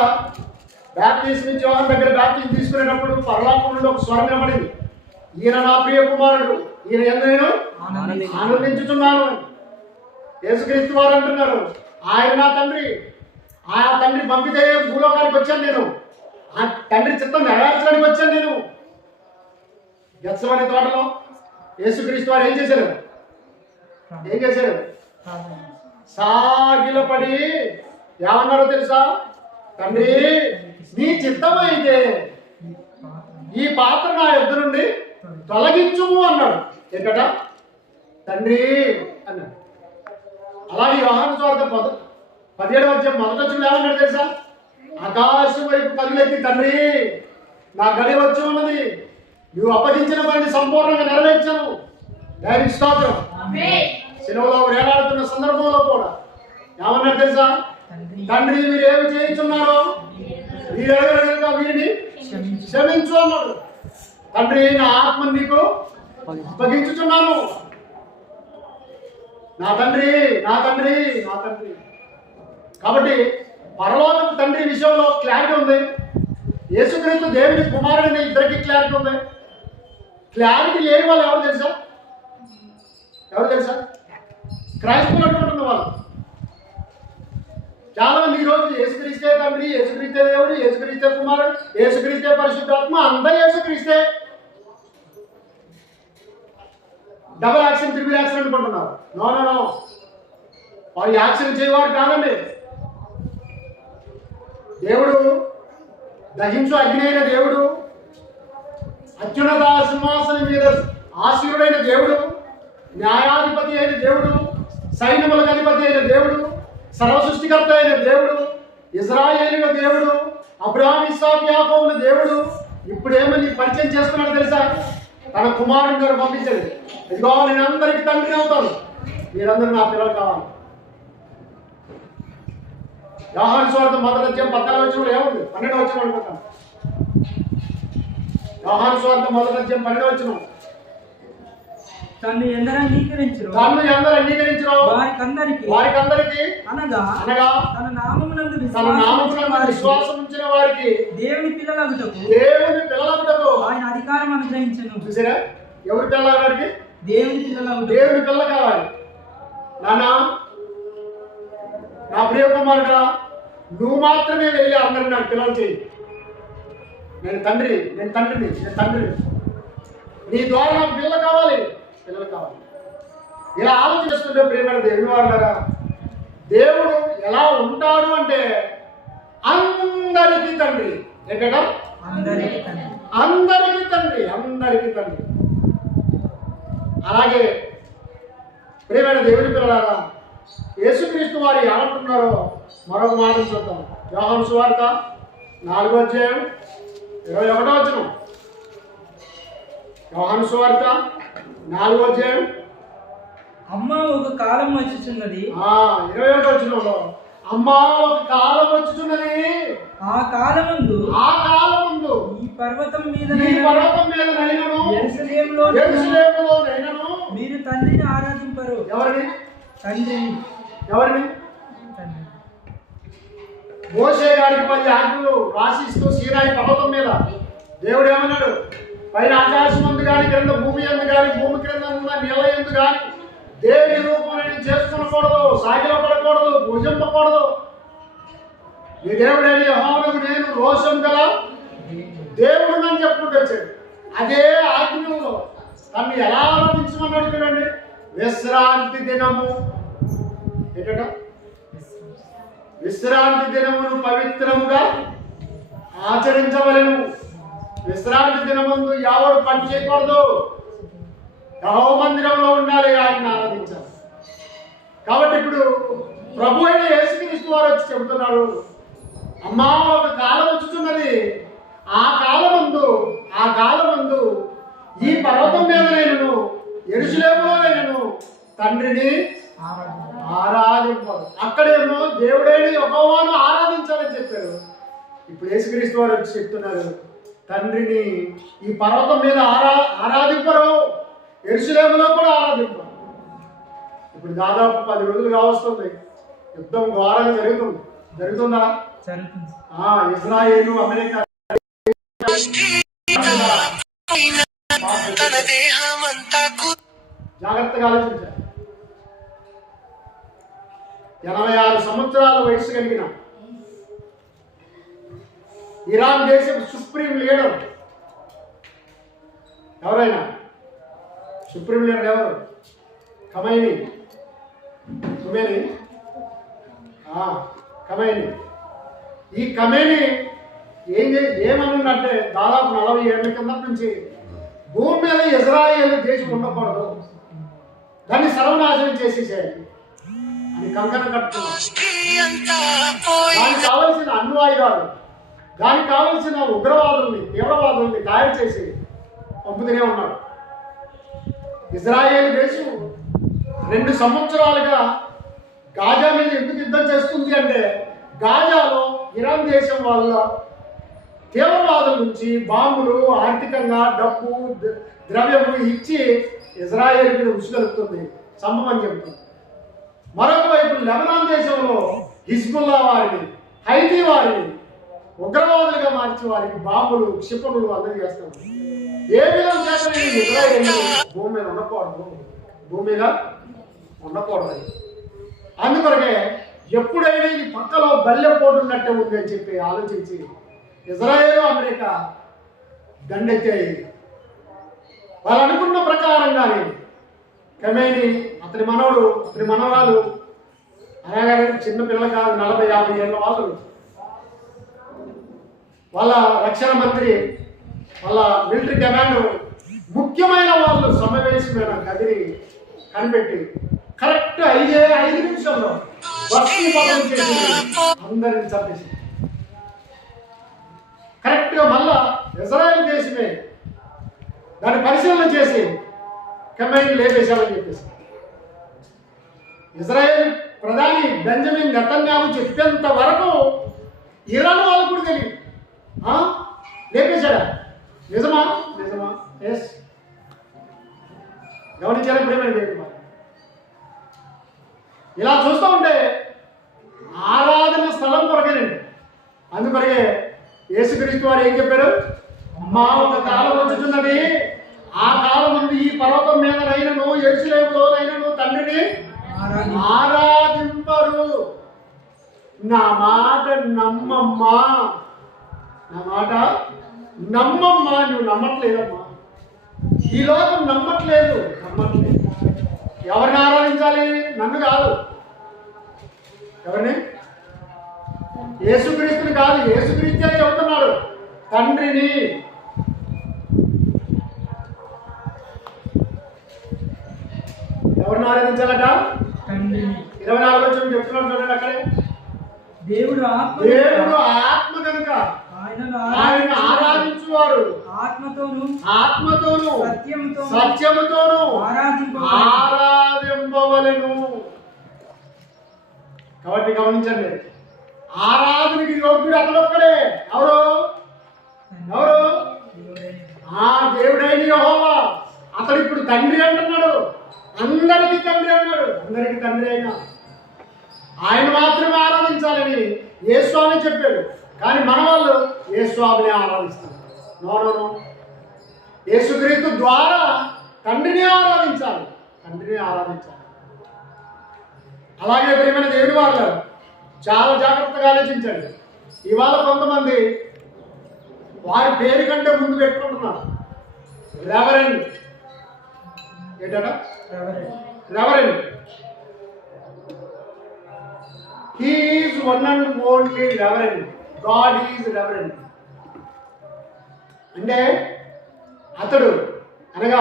బ్యాప్టిస్ట్ నుంచి యోహాను దగ్గర బ్యాప్టిస్ట్ తీసుకునేటప్పుడు పరలోకం నుండి ఒక స్వరం వినబడింది, ఈయన నా ప్రియ కుమారుడు, ఈయన యందు నేను ఆనందించుతున్నాను. యేసుక్రీస్తు వారు అంటున్నారు, ఆయన నా తండ్రి, ఆ తండ్రి పంపితే భూలోకానికి వచ్చాను నేను, ఆ తండ్రి చిత్తం నెరవేర్చడానికి వచ్చాను నేను. గెత్సేమనే తోటలో యేసుక్రీస్తు వారు ఏం చేశారు? సాగిలపడి ఏమన్నారో తెలుసా? తండ్రి నీ చిత్తమైతే ఈ పాత్ర నా యొద్ద నుండి తొలగించుము అన్నాడు. ఎక్కడ? తండ్రి అన్నాడు. అలాగే యోహాను సువార్త 17వ మొదటి ఏమన్నాడు తెలుసా? ఆకాశం వైపు కళ్ళెత్తి తండ్రి నా గడి వచ్చి ఉన్నది, నువ్వు అప్పగించిన పనిని సంపూర్ణంగా నెరవేర్చాను. దేవునికి స్తోత్రం. శిలువలో వేలాడుతున్న సందర్భంలో కూడా ఏమన్నాడు తెలుసా? తండ్రి మీరు ఏమి చేయించున్నారో వీరిని క్షమించు అన్నాడు. తండ్రి నా ఆత్మని నీకు అప్పగించుచున్నాను. నా తండ్రి నా తండ్రి నా తండ్రి. కాబట్టి పరలోకం తండ్రి విషయంలో క్లారిటీ ఉంది. యేసుక్రీస్తు దేవుని కుమారుడిని ఇద్దరికి క్లారిటీ ఉంది. క్లారిటీ లేని వాళ్ళు ఎవరు తెలుసా? క్రైస్తవులు అనుకుంటున్న వాళ్ళు. చాలా మంది ఈరోజు యేసుక్రీస్తే తండ్రి, యేసుక్రీస్తే దేవుడు, యేసుక్రీస్తే కుమారుడు, యేసుక్రీస్తే పరిశుద్ధాత్మ, అందరూ యేసుక్రీస్తే. డబుల్ యాక్షన్, ట్రిపుల్ యాక్షన్ అనుకుంటున్నారు. నో. వారు యాక్షన్ చేయవారు కాదండి. దేవుడు దహించు అగ్ని అయిన దేవుడు, అత్యున్నత సింహాసనం మీద ఆశీనుడైన దేవుడు, న్యాయాధిపతి అయిన దేవుడు, సైన్యములకు అధిపతి అయిన దేవుడు, సర్వసృష్టికర్త అయిన దేవుడు, ఇజ్రాయేలుల దేవుడు, అబ్రహాము ఇస్సాకు యాకోబుల దేవుడు ఇప్పుడేమని పరిచయం చేస్తున్నాడు తెలుసా? తన కుమారుని గారు పంపించండి, ఇదిగో నేను అందరికీ తండ్రి అవుతాను, మీరందరూ నా పిల్లలు కావాలి. యోహాను సువార్త 1:14 ఏముంది? 12 అనుకుంటాను. యోహాను సువార్త 1:12 తన్ను ఎందరు అంగీకరించరు వారికందరికి అనగా తన నామమునందు విశ్వాసం ఉంచిన వారికి దేవుని పిల్లలగుటకు ఆయన అధికారం అనుగ్రహించెను. చూసారా? ఎవరి పిల్లలకి? దేవుని పిల్లలు కావాలి. నాన్న, నా ప్రియ కుమారుడా, నువ్వు మాత్రమే వెళ్ళి అందరినీ నాకు పిల్లలు చేయి. నేను తండ్రిని. నీ ద్వారా నాకు పిల్లలు కావాలి. ఇలా ఆలోచిస్తుంటే ప్రియమైన దేవుని వారులారా, దేవుడు ఎలా ఉంటాడు అంటే అందరికీ తండ్రి. ఎక్కడ? అందరికీ తండ్రి. అలాగే ప్రియమైన దేవుని పిల్లలారా, యేసుక్రీస్తు వారు ఏమంటున్నారో మరొక మాట చూద్దాం. యోహాను సువార్త 4వ అధ్యాయం 21వ వచనం. యోహాను సువార్త 4వ అధ్యాయం అమ్మ ఒక కాలం వచ్చుచున్నది. 21వ వచనంలో అమ్మా ఒక కాలం వచ్చుచున్నది. ఆ కాలమందు ఈ పర్వతం మీద యెరూషలేములో మీరు తండ్రిని ఆరాధింపరు. ఎవరిని? తండ్రిని. మోషే గారికి 10 ఆజ్ఞలు రాసిస్తూ సీనాయి పర్వతం మీద దేవుడు ఏమన్నాడు? పైన ఆకాశం అందు కానీ, క్రింద భూమి అందు కానీ, భూమి క్రింద ఉన్న నీళ్ళ ఎందు కానీ దేవుని రూపం చేసుకునకూడదు, సాగిలపడకూడదు, భుజింపకూడదు. ఈ దేవుడైన యెహోవాకు నేను రోషం గల దేవుడు అని చెప్పుకుంటూ వచ్చాడు. అదే ఆజ్ఞలో తను ఎలా ఆరాధించమన్నాడు చూడండి. విశ్రాంతి దినము ఏంటట? విశ్రాంతి దినమును పవిత్రముగా ఆచరించవలెను. విశ్రాంతి దినమందు ఎవరు పని చేయకూడదు, యెహోవా మందిరంలో ఉండాలి, ఆయన ఆరాధించాలి. కాబట్టి ఇప్పుడు ప్రభు అయిన యేసుక్రీస్తు వారు వచ్చి చెబుతున్నాడు, అమ్మా ఒక కాలం వచ్చుతున్నది. ఆ కాలమందు ఈ పర్వతం మీద నేను యెరూషలేములో నేను తండ్రిని ఆరాధింపాలి. అక్కడేమో దేవుడైన యెహోవాను ఆరాధించాలని చెప్పారు. ఇప్పుడు యేసుక్రీస్తు వారు వచ్చి చెప్తున్నారు, తండ్రిని ఈ పర్వతం మీద ఆరాధింపరు, యెరూషలేములో కూడా ఆరాధింపరు. ఇప్పుడు దాదాపు 10 రోజులు కావస్తుంది. యుద్ధం ఘోరంగా జరుగుతుందా? ఇజ్రాయేలు, అమెరికా జాగ్రత్తగా ఆలోచించారు. 86 సంవత్సరాల వయసు కలిగిన ఇరాన్ దేశం సుప్రీం లీడర్ ఎవరైనా? సుప్రీం లీడర్ ఎవరు? ఖమైనీ. ఈ ఖమైనీ ఏమన్నాడంటే దాదాపు 40 ఏళ్ల కింద నుంచి భూమి మీద ఇజ్రాయేల్ దేశం ఉండకూడదు, దాన్ని సర్వనాశనం చేసేసేయాలి అని కంకణం కట్టుకున్నాడు. దానికి కావలసిన అణ్వాయుధాలు, దానికి కావలసిన తీవ్రవాదుల్ని తయారు చేసి పంపుతూనే ఉన్నాడు. ఇజ్రాయేల్ దేశం 2 సంవత్సరాలుగా గాజా మీద ఎందుకు యుద్ధం చేస్తుంది అంటే, గాజాలో ఇరాన్ దేశం వల్ల తీవ్రవాదుల నుంచి బాంబులు, ఆర్థికంగా డబ్బు, ద్రవ్యము ఇచ్చి ఇజ్రాయేల్ మీద ఉసుగలుపుతుంది, చంపమని చెబుతుంది. మరొక వైపు లెబనాన్ దేశంలో హిజ్బుల్లా వారిని, హైతీ వారిని ఉగ్రవాదులుగా మార్చి వారికి బాంబులు, క్షిపణులు అందజేస్తారు. ఏ విధంగా ఇజ్రాయేల్ భూమి మీద ఉండకూడదు. అందుకొరకే ఎప్పుడైనా ఇది పక్కలో బల్లెపోటున్నట్టే ఉంది అని చెప్పి ఆలోచించి ఇజ్రాయేల్, అమెరికా దండెత్తాయి. వాళ్ళు అనుకున్న ప్రకారంగానే ఖమైనీ, అతని మనవరాలు, అలాగే చిన్న పిల్లలు కాదు, 40-50 ఏళ్ళ వాళ్ళు, వాళ్ళ రక్షణ మంత్రి, వాళ్ళ మిలిటరీ కమాండర్, ముఖ్యమైన వాళ్ళు సమావేశమైన గదిని కనిపెట్టి కరెక్ట్ 5 నిమిషంలో భస్మీపదం చేసి అందరిని చంపేసి కరెక్ట్గా మళ్ళా ఇజ్రాయెల్ దేశమే దాన్ని పరిశీలన చేసి ఖమైనీ లేపేశామని చెప్పేసి ఇజ్రాయెల్ ప్రధాని బెంజమిన్ నెతన్యాహు చెప్పేంత వరకు ఇరాన్ వాళ్ళు కూడా తెలియదు. లేపేశాడా? నిజమా? ఎస్. గమనించారా? ప్రేమైన దేవుడు, ఇలా చూస్తూ ఉంటే ఆరాధన స్థలం కొరకేనండి. అందుకొరకే యేసుక్రీస్తు వారు ఏం చెప్పారు? అమ్మా ఒక కాలం వచ్చుతున్నది, ఆ కాలం ముందు ఈ పర్వతం మీద నైనను యెరూషలేములోనైనను తండ్రిని ఆరాధింపరు. నా మాట నమ్మమ్మా, నువ్వు నమ్మట్లేదమ్మా. ఈ లోకం నమ్మట్లేదు. ఎవరిని ఆరాధించాలి? నన్ను కాదు. ఎవరిని? యేసుక్రీస్తుని కాదు. యేసుక్రీస్తే చెబుతున్నాడు, తండ్రిని. ఎవరిని ఆరాధించాలట? 24 చెప్తున్నాడు చూడండి. అక్కడే దేవుడు ఆత్మ దేవుడు ఆత్మ కనుక ఆయనను ఆయన ఆరాధించువారు ఆత్మతోను ఆత్మతోను సత్యముతోను సత్యముతోను ఆరాధింపవలెను. ఆరాధింపవలెను. కాబట్టి గమనించండి, ఆరాధనకి యోగ్యుడు అతడొక్కడే. ఎవరు ఎవరు? ఆ దేవుడైన యెహోవా. అతడు ఇప్పుడు తండ్రి అంటున్నాడు. అందరికీ తండ్రి అన్నాడు. అందరికీ తండ్రి అయినా ఆయన మాత్రమే ఆరాధించాలని యేసుస్వామి చెప్పాడు. కానీ మన వాళ్ళు యేసుస్వామిని ఆరాధిస్తారు. No no no. యేసుక్రీస్తు ద్వారా తండ్రిని ఆరాధించాలి. తండ్రిని ఆరాధించాలి. అలాగే ప్రియమైన దేవుని వాళ్ళు చాలా జాగ్రత్తగా ఆలోచించండి. ఇవాళ కొంతమంది వారి పేరు కంటే ముందు పెట్టుకుంటున్నారు రెవరెండ్. ఏంటట? Reverend. He is one and only reverend. God is reverend. అంటే అతడు అనగా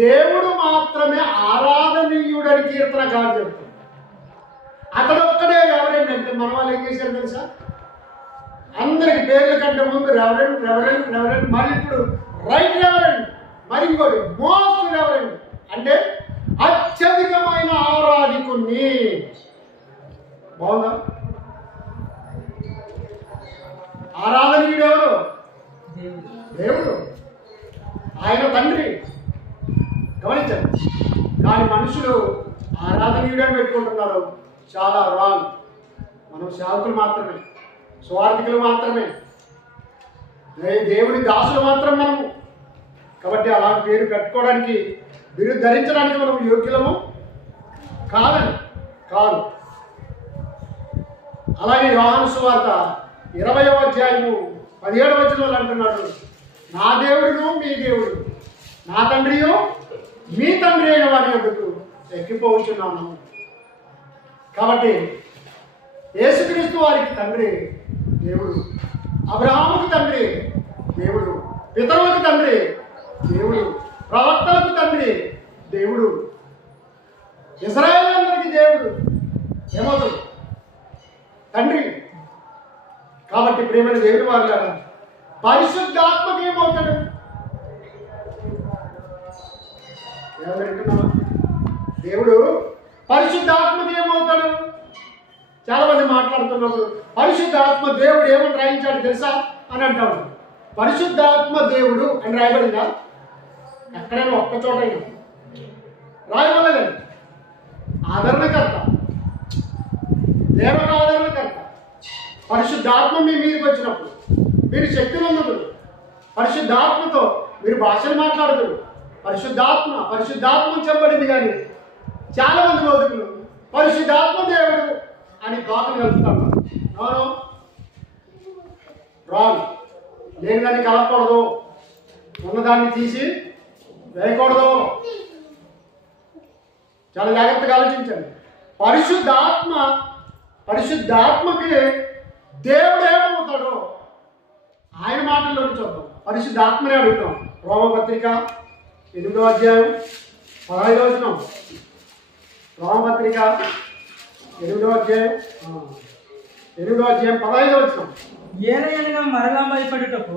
దేవుడు మాత్రమే ఆరాధనీయుడని కీర్తనకారుడు చెప్తాడు. అతడు ఒక్కడే రెవరెండ్. అంటే మన వాళ్ళు ఏం చేశారు తెలుసా? అందరికి పేర్ల కంటే ముందు రెవరెండ్ రెవరెండ్ రెవరెండ్, మళ్ళీ ఇప్పుడు రైట్ రెవరెండ్, మరి ఇంకోటి మోస్ట్ రెవరెండ్. అంటే అత్యధికమైన ఆరాధికుణ్ణి. బాగుందా? ఆరాధనీయుడు ఎవరు? దేవుడు. ఆయన తండ్రి. గమనించండి. కానీ మనుషులు ఆరాధనీయుడు అని పెట్టుకుంటున్నారు. చాలా రాంగ్. మనం సేవకులు మాత్రమే, స్వార్థికులు మాత్రమే, దేవుడి దాసులు మాత్రం మనము. కాబట్టి అలాంటి పేరు పెట్టుకోవడానికి, బిరుదు ధరించడానికి మనం యోగ్యులము కాదు. అలాగే యోహాను సువార్త 20వ అధ్యాయము 17వ వచనంలో అంటున్నాడు, నా దేవుడును మీ దేవుడు, నా తండ్రియు మీ తండ్రి అయిన వారి యొద్దకు ఎక్కిపోవచ్చున్నాను. కాబట్టి యేసుక్రీస్తు వారికి తండ్రి దేవుడు, అబ్రహాముకు తండ్రి దేవుడు, పితరులకు తండ్రి దేవుడు, ప్రవక్తలకు తండ్రి దేవుడు, ఇశ్రాయేలులందరికీ దేవుడు. ఏమవుతుంది? తండ్రి. కాబట్టి ప్రియమైన దేవుడి వారు పరిశుద్ధాత్మకి ఏమవుతాడు? ఏమంటున్నావా? దేవుడు పరిశుద్ధాత్మకి ఏమవుతాడు? చాలా మంది మాట్లాడుతున్నప్పుడు పరిశుద్ధాత్మ దేవుడు ఏమని రాయించాడు తెలుసా అని అంటాడు. పరిశుద్ధాత్మ దేవుడు అని రాయబడిందా? ఎక్కడైనా ఒక్క చోట రాయబడలేదండి. ఆదరణకర్త, దేవుడు ఆదరణకర్త. పరిశుద్ధాత్మ మీ మీదకి వచ్చినప్పుడు మీరు శక్తి పొందుతారు. పరిశుద్ధాత్మతో మీరు భాషలు మాట్లాడుతారు. పరిశుద్ధాత్మ చెప్పబడింది. కానీ చాలా మంది బోధకులు పరిశుద్ధాత్మ దేవుడు అని గాతులు కలుపుతారు. అవును, రాంగ్. లేని దాన్ని కలపకూడదు, ఉన్నదాన్ని తీసి వేయకూడదు. చాలా జాగ్రత్తగా ఆలోచించండి. పరిశుద్ధాత్మకి దేవుడు ఏమవుతాడో ఆయన మాటల్లోకి చూద్దాం. పరిశుద్ధాత్మనే అడుగుతాం. రోమపత్రిక 8వ అధ్యాయం 15వ వచనం. రోమపత్రిక 8వ అధ్యాయం 15వ వచనం. ఏలయనగా మరలా భయపడుటకు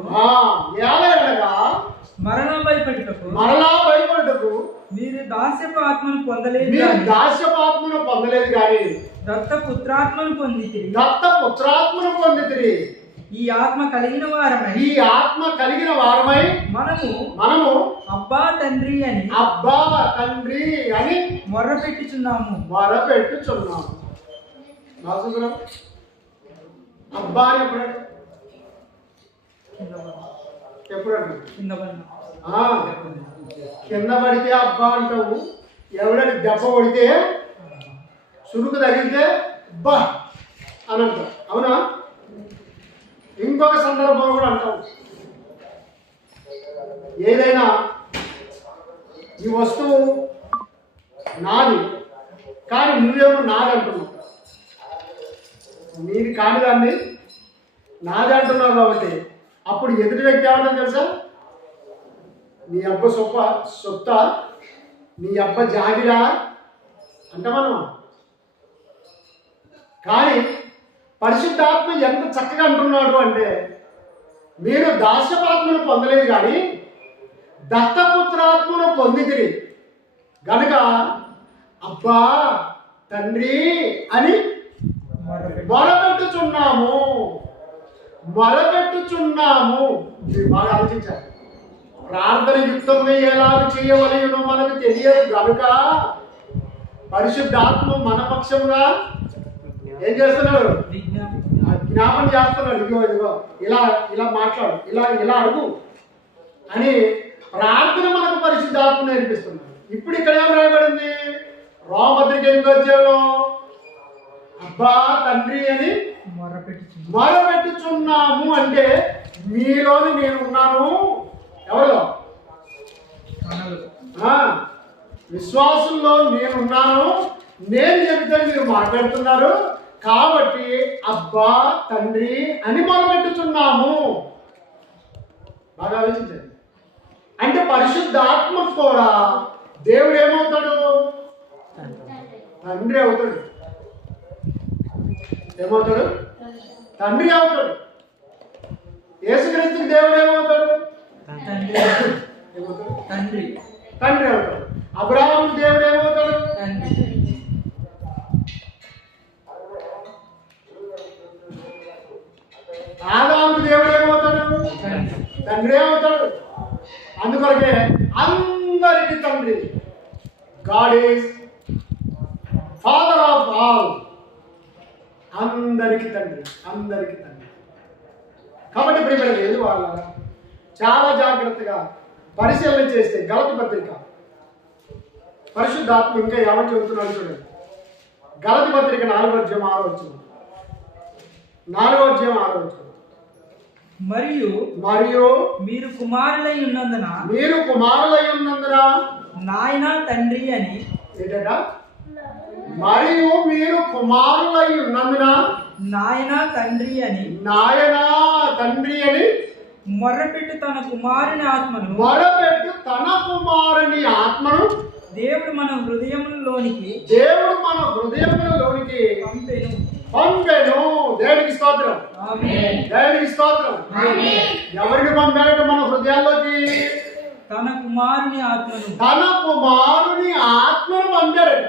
మరలా భయపడుటకు మీరు దాస్యపు ఆత్మను పొందలేదు కానీ దత్త పుత్రాత్మను పొందితిరి. ఈ ఆత్మ కలిగిన వారమై మనము అబ్బా తండ్రి అని మొర్రపెట్టుచున్నాము. అబ్బా అని ఎప్పుడంటే కింద పడితే అబ్బా అంటావు. ఎవరైనా దెబ్బ కొడితే, సురుకు తగిలితే అబ్బా అని అంటావు. అవునా? ఇంకొక సందర్భంలో కూడా అంటాం, ఏదైనా ఈ వస్తువు నాది కానీ నువ్వేమో నాది అంటున్నావు. నీది కాని దాన్ని నాది అంటున్నావు. కాబట్టి అప్పుడు ఎదుటి వ్యక్తి ఏమంటారు తెలుసా? నీ అబ్బ సొత్త, నీ అబ్బ జాగిరా అంట మనం. కానీ పరిశుద్ధాత్మ ఎంత చక్కగా అంటున్నాడు అంటే, మీరు దాస్యపాత్మను పొందలేదు కానీ దత్తపుత్రాత్మను పొందితిరి గనుక అబ్బా తండ్రి అని మొరపెట్టుచున్నాము. మీరు బాగా ఆలోచించారు. ప్రార్థన యుక్తంగా ఎలా చేయవలెనో మనకు తెలియదు కనుక పరిశుద్ధాత్మ మన పక్షంగా ఏం చేస్తున్నాడు? జ్ఞాపం చేస్తున్నాడు. ఇదిగో ఇలా ఇలా మాట్లాడు, ఇలా అడుగు అని ప్రార్థన మనకు పరిశుద్ధాత్మ నేర్పిస్తున్నాడు. ఇప్పుడు ఇక్కడ ఏం రాయబడింది? రోమపత్రిక 8వ అధ్యాయంలో అబ్బా తండ్రి అని మొరపెట్టుచున్నాము అంటే మీలోని నేను ఉన్నాను. ఎవరిలో? విశ్వాసంలో నేనున్నాను. నేను చెబితే మీరు మాట్లాడుతున్నారు కాబట్టి అబ్బా తండ్రి అని మొరపెట్టుచున్నాము. బాగా ఆలోచించండి. అంటే పరిశుద్ధాత్మ కూడా దేవుడు ఏమవుతాడు? తండ్రి అవుతాడు. ఏమవుతాడు? తండ్రి అవుతాడు. యేసుక్రీస్తుకి దేవుడు ఏమవుతాడు? తండ్రి అవుతాడు. అబ్రాహాముకి దేవుడు ఏమవుతాడు? ఆదాముకి దేవుడు ఏమవుతాడు? తండ్రి అవుతాడు. అందుకొరకే అందరికి తండ్రి. God is father of all. అందరికి తండ్రి. కాబట్టి ప్రియమైన వాళ్ళ చాలా జాగ్రత్తగా పరిశీలన చేస్తే గలతీ పత్రిక పరిశుద్ధాత్మ ఇంకా ఏమని చెబుతున్నాడు చూడండి. గలతీ పత్రిక 4వ అధ్యాయం 6వ వచనం. 4వ అధ్యాయం 6వ వచనం. మరియు మీరు కుమారులై ఉన్నందున నాయన తండ్రి అని. ఏంటట? మరియు మీరు కుమారులై ఉన్నందున నాయన తండ్రి అని మొర్రపెట్టు తన కుమారుని ఆత్మను దేవుడు మన హృదయములలోనికి పంపెను. దేవునికి స్తోత్రం. ఎవరిని పంపాడు మన హృదయాల్లోకి? తన కుమారుని ఆత్మను పంపాడు.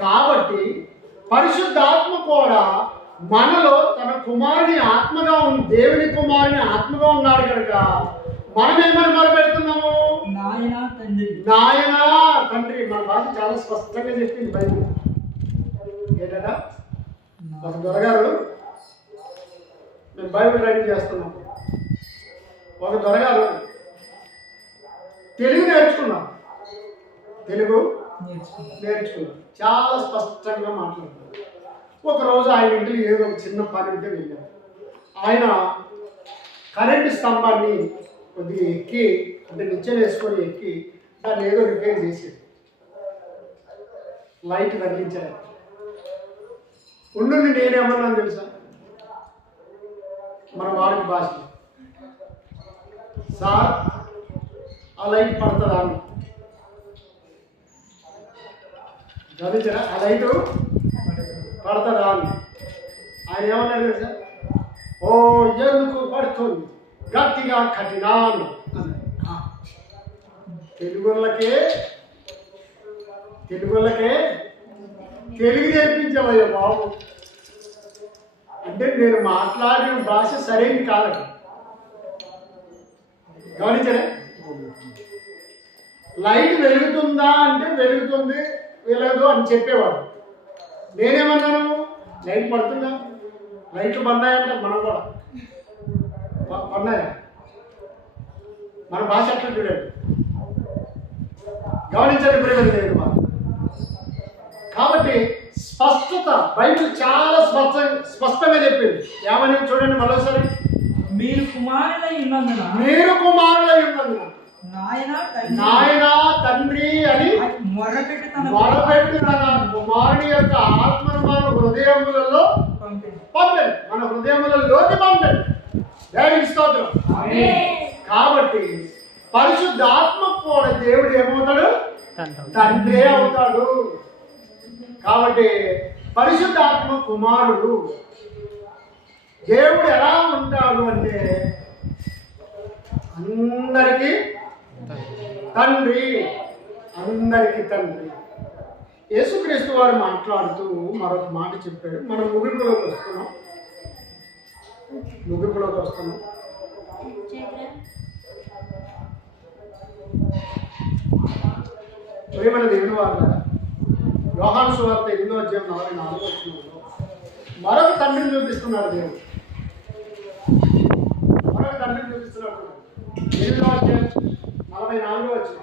కాబట్టి పరిశుద్ధాత్మ కూడా మనలో తన కుమారుని ఆత్మగా దేవుని కుమారుని ఆత్మగా ఉన్నాడు కనుక మనం ఏమని మొదలుపెడుతున్నాము? నాయనా తండ్రి. మన భాష చాలా స్పష్టంగా చెప్పింది బైబిల్. ఏంటట? ఒక దొరగారు, మేము బైబిల్ రైటింగ్ చేస్తున్నాం. ఒక దొరగారు తెలుగు నేర్చుకున్నాం. చాలా స్పష్టంగా మాట్లాడుతున్నారు. ఒకరోజు ఆయన ఇంటికి ఏదో ఒక చిన్న పని ఉంటే వెళ్ళారు. ఆయన కరెంటు స్తంభాన్ని కొద్దిగా ఎక్కి, అంటే నిచ్చెన వేసుకొని ఎక్కి దాన్ని ఏదో రిపేర్ చేసేది. లైట్ తగిలించారు. ఉండుండి నేనేమన్నాను తెలుసా? మన వాడికి భాష, సార్ ఆ లైట్ పడుతుందా అని. గమనించారా? ఆ లైటు పడతాడా అని. ఆయన ఏమన్నాడు తెలుసా? ఓ ఎందుకు పడుతుంది, గట్టిగా కట్టినాను అన్నాడు. తెలుగులకే తెలుగు నేర్పించామయ్యా బాబు. అంటే నేను మాట్లాడిన భాష సరైనది కాదట. గమనించరా? లైట్ వెలుగుతుందా అంటే వెలుగుతుంది, వెలగదు అని చెప్పేవాడు. నేనేమన్నాను? లైట్ పడుతుందా? లైట్లు పన్నాయంట. మనం కూడా పన్నాయా? మన భాష అట్లా చూడండి. గమనించండి ప్రేమ. కాబట్టి స్పష్టత బైబిల్ చాలా స్పష్టంగా చెప్పింది. ఏమని చూడండి మరోసారి. మీరు కుమారులై ఉన్నందున నాయన తండ్రి అని మొరపెట్టు తన కుమారుని యొక్క ఆత్మను మన హృదయములలో పంపండి. మన హృదయములలోకి పంపండి. దేవునికి స్తోత్రం. కాబట్టి పరిశుద్ధాత్మ కూడా దేవుడు ఏమవుతాడు? తండ్రి అవుతాడు. కాబట్టి పరిశుద్ధాత్మ కుమారుడు. దేవుడు ఎలా ఉంటాడు అంటే అందరికీ తండ్రి, అందరికీ తండ్రి. యేసుక్రీస్తు వారు మాట్లాడుతూ మరొక మాట చెప్పాడు. మనం ముగింపులోకి వస్తున్నాం. ప్రియమైన దేవుని వారు, యోహాను సువార్త 8:44 మరొక తండ్రిని చూపిస్తున్నాడు దేవుడు. మరొక తండ్రిని చూపిస్తున్నాడు. 8:44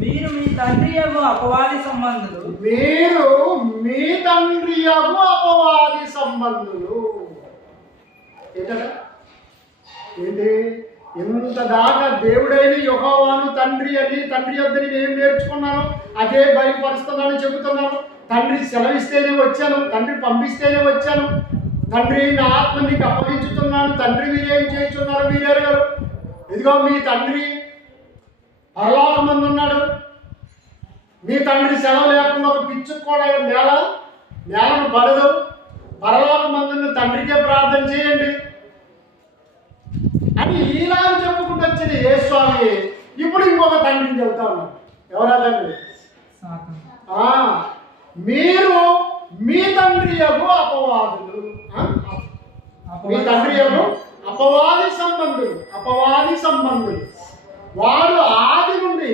మీరు మీ తండ్రి యొక్క అపవాది సంబంధులు. మీరు మీ తండ్రి యొక్క అపవాది సంబంధులు. ఏంటి ఇంత దాకా దేవుడైన యెహోవాను తండ్రి అని, తండ్రి యొద్దని నేను నేర్చుకున్నాను, అదే బయలుపరుస్తున్నాను, చెబుతున్నాను. తండ్రి సెలవిస్తేనే వచ్చాను, తండ్రి పంపిస్తేనే వచ్చాను, తండ్రి నా ఆత్మ నీకు అప్పగించుతున్నాను, తండ్రి మీరేం చేస్తున్నారు మీరు ఎరగరు. ఇదిగో మీ తండ్రి పరలోకమందు ఉన్నాడు. మీ తండ్రి సెలవు లేకుండా ఒక పిచ్చుకు కూడా నేలను పడదు. పరలోకమందున్న తండ్రికే ప్రార్థన చేయండి అని ఇలా చెప్పుకుంటూ వచ్చింది ఏ స్వామి. ఇప్పుడు ఇంకొక తండ్రిని చెబుతా ఉన్నాడు. ఎవరా తండ్రి? మీరు మీ తండ్రి యొక్క అపవాదులు. మీ తండ్రి యొక్క అపవాది సంబంధులు. వాడు ఆది నుండి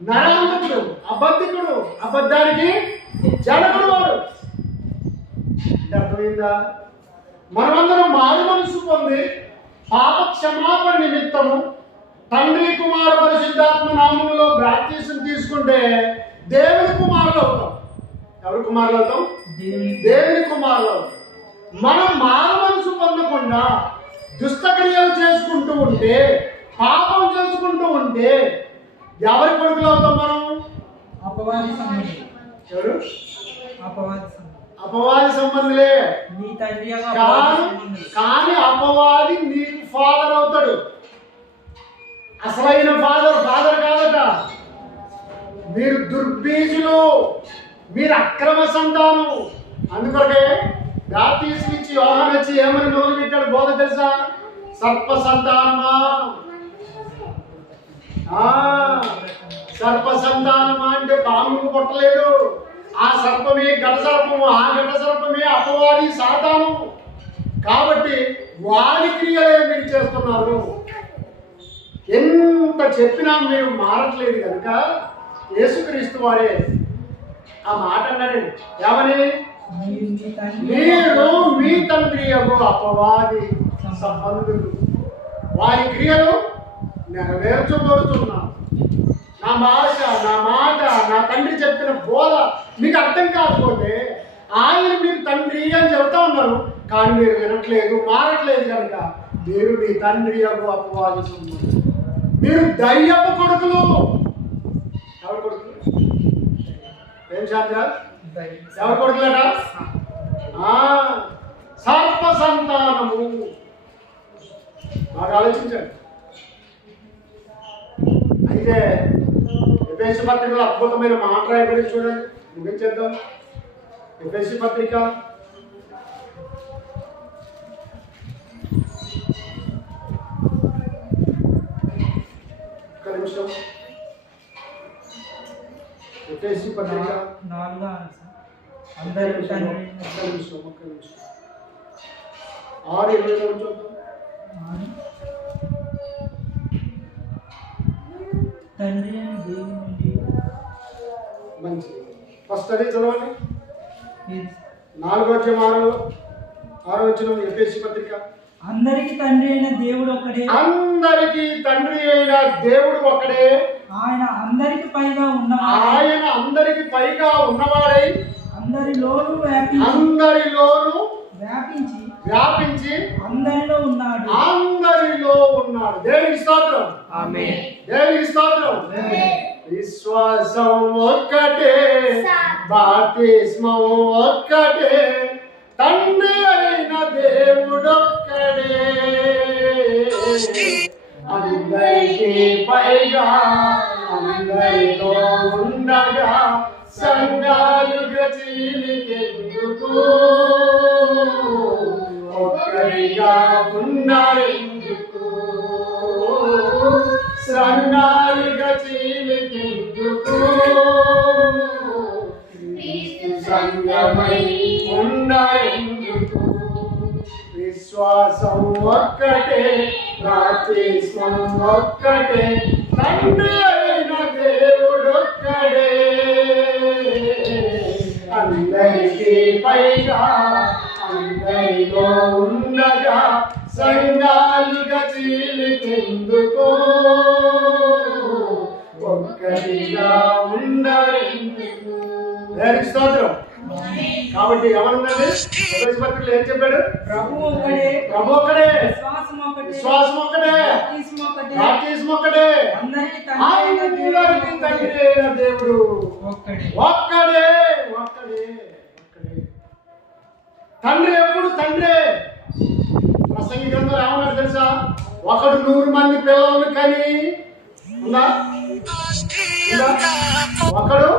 నరాంతకుడు, అబద్ధికుడు, అబద్ధానికి జనకుడు వాడు. అర్థమైందా? మనమందరం మారు మనసు పొంది పాప క్షమాపణ నిమిత్తము తండ్రి కుమార పరిశుద్ధాత్మ నామంలో బాప్తిసం తీసుకుంటే దేవుని కుమారులు అవుతాం. ఎవరి కుమారులు అవుతాం? దేవుని కుమారులు అవుతాం. మనం మారు మనసు పొందకుండా దుష్టక్రియలు చేసుకుంటూ ఉంటే, పాపం చేసుకుంటూ ఉంటే ఎవరి కొడుకులు అవుతాం మనం? అపవాది సంబంధులు. ఎవరు? అపవాది సంబంధులే. మీ తండ్రి కానీ అపవాది నీకు ఫాదర్ అవుతాడు. అసలైన ఫాదర్ కాదట. మీరు దుర్బీజులు, మీరు అక్రమ సంతానం. అందుకొరకే బాప్తిసం ఇచ్చి యోహాను వచ్చి ఏమని మొదలు పెట్టాడు బోధ తెలుసా? సర్ప సంతానమా, సర్ప సంతానమా అంటే పామును కొట్టలేదు. ఆ సర్పమే ఘట సర్పము, ఆ ఘట సర్పమే అపవాది సాతాను. కాబట్టి వారి క్రియలే మీరు చేస్తున్నారు. ఎంత చెప్పినా మీరు మారట్లేదు కనుక యేసుక్రీస్తు వారే ఆ మాట అన్నాడండి. ఏమని? మీరు మీ తండ్రి యొక్క అపవాది సంబంధులు. వారి క్రియలు నెరవేర్చబడుతున్నారు. నా భాష, నా మాట, నా తండ్రి చెప్పిన బోధ మీకు అర్థం కాకపోతే ఆయన మీరు తండ్రి అని చెబుతా ఉన్నారు, కానీ మీరు వినట్లేదు, మారట్లేదు కనుక మీరు మీ తండ్రి యొక్క అపవాది సంబంధులు. మీరు దయ్యపు కొడుకులు. ఎవరు కొడుకులు? ఏం శాంతి? ఎవరు కొడుకులట? సర్ప సంతానము. బాగా ఆలోచించండి. అయితే ఎఫెసీ పత్రికలో అద్భుతమైన మాట రాయబడి చూడండి. ముగించేద్దాం. ఎఫెసీ పత్రిక ఒక్క నిమిషం. ఎఫెసీ పత్రిక 4 6:23 చూద్దాం. తండ్రి అని దేవుని నుండి. మంచిది. ఫస్ట్ అది చదవండి. 4:6 ఎఫెసీ పత్రిక. అందరికి తండ్రి అయిన దేవుడు ఒక్కడే. అందరికి తండ్రి అయిన దేవుడు ఒక్కడే. ఆయన అందరికి పైగా ఉన్నవాడై. ఆయన అందరికి పైగా ఉన్నవాడై అందరిలోనూ వ్యాపించి అందరిలో ఉన్నాడు. దేవునికి స్తోత్రం. ఆమేన్. దేవునికి స్తోత్రం. విశ్వాసం ఒక్కటే, బాప్తిస్మం ఒక్కటే, తండ్రి అయిన దేవుడొక్కడే. అందరికీ పైగా అందరిలో ఉండగా సంఘాలుగా చీలికెందుకు ఒక్కడిగా ఉన్నారెందుకు సంఘాలుగా చీలికెందుకు సంగమై ఉన్నారెందుకు విశ్వాసం ఒక్కటే బాప్తిస్మం ఒక్కటే తండ్రి అయిన దేవుడొక్కడే అందరికీ పైగా అందరిలో ఉండగా సంఘాలుగా చీలికెందుకు ఒక్కటిగా ఉండరెందుకు. దేవునికి స్తోత్రం. కాబట్టి ఎవరుందండి పత్రికలు ఏం చెప్పాడు? ప్రభు ఒక్కడే, ప్రభు ఒక్కడే, విశ్వాసం ఒక్కటే, విశ్వాసం ఒక్కడే, బాప్తిస్మం ఒక్కడే, అందరికీ తండ్రి అయిన దేవుడు ఒక్కడే ఒక్కడే ఒక్కడే. తండ్రి ఎప్పుడు తండ్రే. ప్రసంగి గ్రంథంలో ఏమన్నాడు తెలుసా? ఒకడు 100 మంది పిల్లలను కని ఉందా? ఒకడు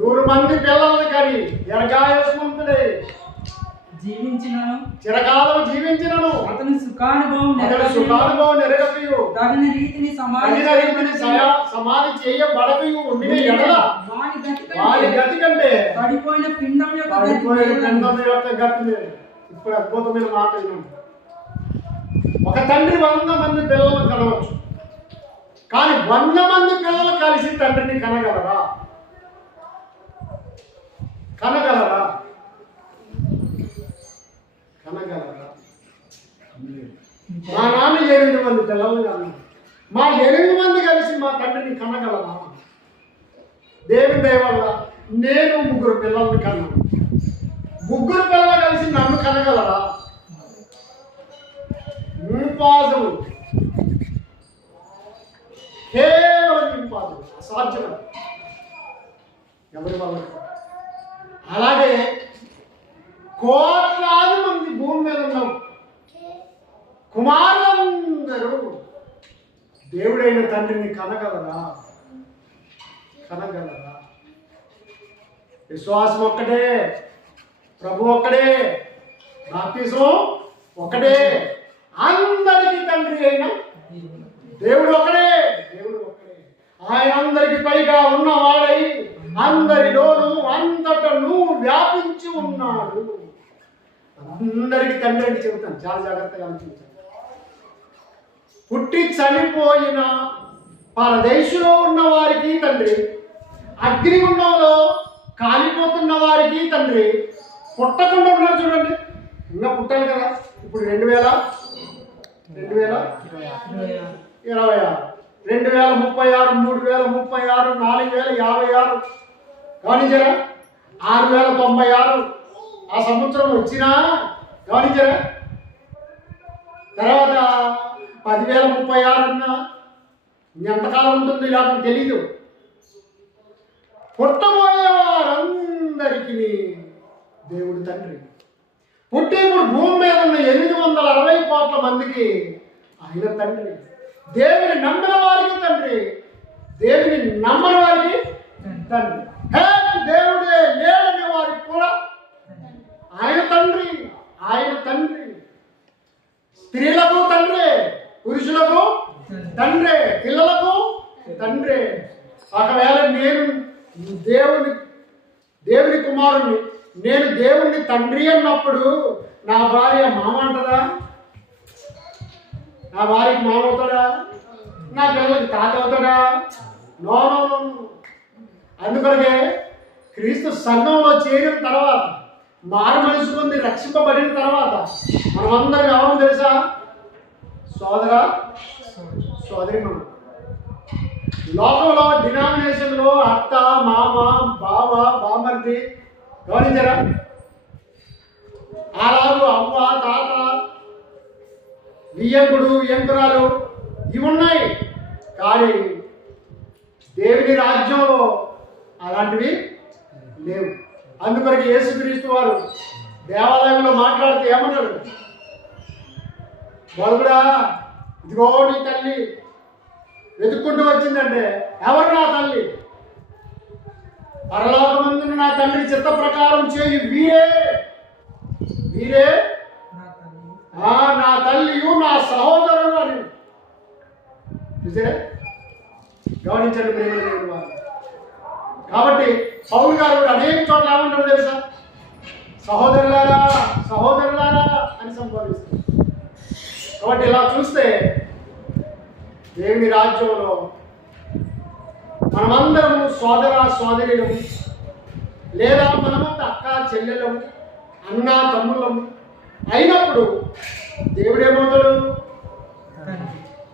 100 మంది పిల్లలను కని దీర్ఘాయుష్మంతుడే జీవించినను చిరకాలం జీవించినను అతని సుఖానుభవం నెరగకయు తగిన రీతిని సమాధి చేయబడకయు ఉండిన ఎడల వారి గతి కంటే పడిపోయిన పిండం యొక్క గతి లేదు. ఇప్పుడు అద్భుతమైన మాట విన్నాం. ఒక తండ్రి 100 మంది పిల్లలను కనవచ్చు, కానీ 100 మంది పిల్లలు కలిసి తండ్రిని కనగలరా? కనగలరా? మా నాన్న 8 మంది పిల్లలు కన్నా, మా 8 మంది కలిసి మా తండ్రిని కనగలరా? దేవుని దయ వల్ల నేను 3 పిల్లల్ని కన్నాను. 3 పిల్లలు కలిసి నన్ను కనగలరా? ఇంపాసిబుల్, కేవలం ఇంపాసిబుల్, అసాధ్యమే. ఎవరి వల్ల? అలాగే కోట్లాది మంది భూమి మీద ఉన్నాం. కుమారులందరూ దేవుడైన తండ్రిని కనగలరా? కనగలరా? విశ్వాసం ఒక్కటే, ప్రభు ఒక్కడే, బాప్తిస్మం ఒక్కటే, అందరికీ తండ్రి అయిన దేవుడు ఒక్కడే. దేవుడు ఒక్కడే. ఆయన అందరికి పైగా ఉన్నవాడై అందరిలోనూ అంతటను వ్యాపించి ఉన్నాడు. అందరికి తండ్రి అని చెబుతాను, చాలా జాగ్రత్తగా ఆలోచించాను. పుట్టి చనిపోయిన పరదేశంలో ఉన్న వారికి తండ్రి, అగ్నిగుండంలో కాలిపోతున్న వారికి తండ్రి, పుట్టకుండా ఉన్నారు చూడండి. ఇంకా పుట్టాలి కదా. ఇప్పుడు 2026, 2036, 3036, 4036, గమనించారా? 6096 ఆ సంవత్సరం వచ్చినా గమనించారా? తర్వాత 10,036 అన్నా ఎంతకాలం ఉంటుంది నాకు తెలీదు. పుట్టబోయే వారందరికీ దేవుడు తండ్రి. పుట్టి ఇప్పుడు భూమి మీద ఉన్న 860 కోట్ల మందికి ఆయన తండ్రి. దేవుని నమ్మిన వారికి తండ్రి, దేవుని నమ్మని వారికి తండ్రి. దేవుడే లేడని వారికి కూడా ఆయన తండ్రి. ఆయన తండ్రి. స్త్రీలకు తండ్రి, పురుషులకు తండ్రి, పిల్లలకు తండ్రి. ఒకవేళ నేను దేవుని కుమారుని, నేను దేవుని తండ్రి అన్నప్పుడు నా భార్య మామ అంటదా? నా భార్యకి మామ అవుతాడా? నా పిల్లలకి తాత అవుతాడా? No no no. అందుకనే క్రీస్తు సంఘంలో చేరిన తర్వాత, మారు మనసు పొంది రక్షింపబడిన తర్వాత మనమందరం ఎవరో తెలుసా? సోదర సోదరి. మనం లోకంలో డినామినేషన్లో అత్త, మామ, బావ, బామర్ది, గమనించారా? అలాగూ అవ్వ, తాత, వియ్యంకుడు, వియ్యంకురాలు ఇవి ఉన్నాయి. కానీ దేవుని రాజ్యంలో అలాంటివి లేవు. అందుకొరకు యేసుక్రీస్తు వారు దేవాలయంలో మాట్లాడితే ఏమన్నాడు? బలుగుడా, ఇదిగో నీ తల్లి వెతుక్కుంటూ వచ్చిందంటే, ఎవరు నా తల్లి? పరలోకమందున నా తండ్రి చిత్త ప్రకారం చేయు వీరే నా తల్లియు నా సహోదరులు అని చూసారా? గమనించండి ప్రేమల దేవుని వారు. కాబట్టి పౌలు గారు కూడా అనేక చోట్ల ఏమంటారు తెలుసా? సహోదరులారా సహోదరులారా అని సంబోధిస్తారు. కాబట్టి ఇలా చూస్తే దేవుని రాజ్యంలో మనమందరము సోదర సోదరులము, లేదా మనమంతా అక్క చెల్లెలము, అన్న తమ్ముళ్ళము అయినప్పుడు దేవుడేమవుతాడు?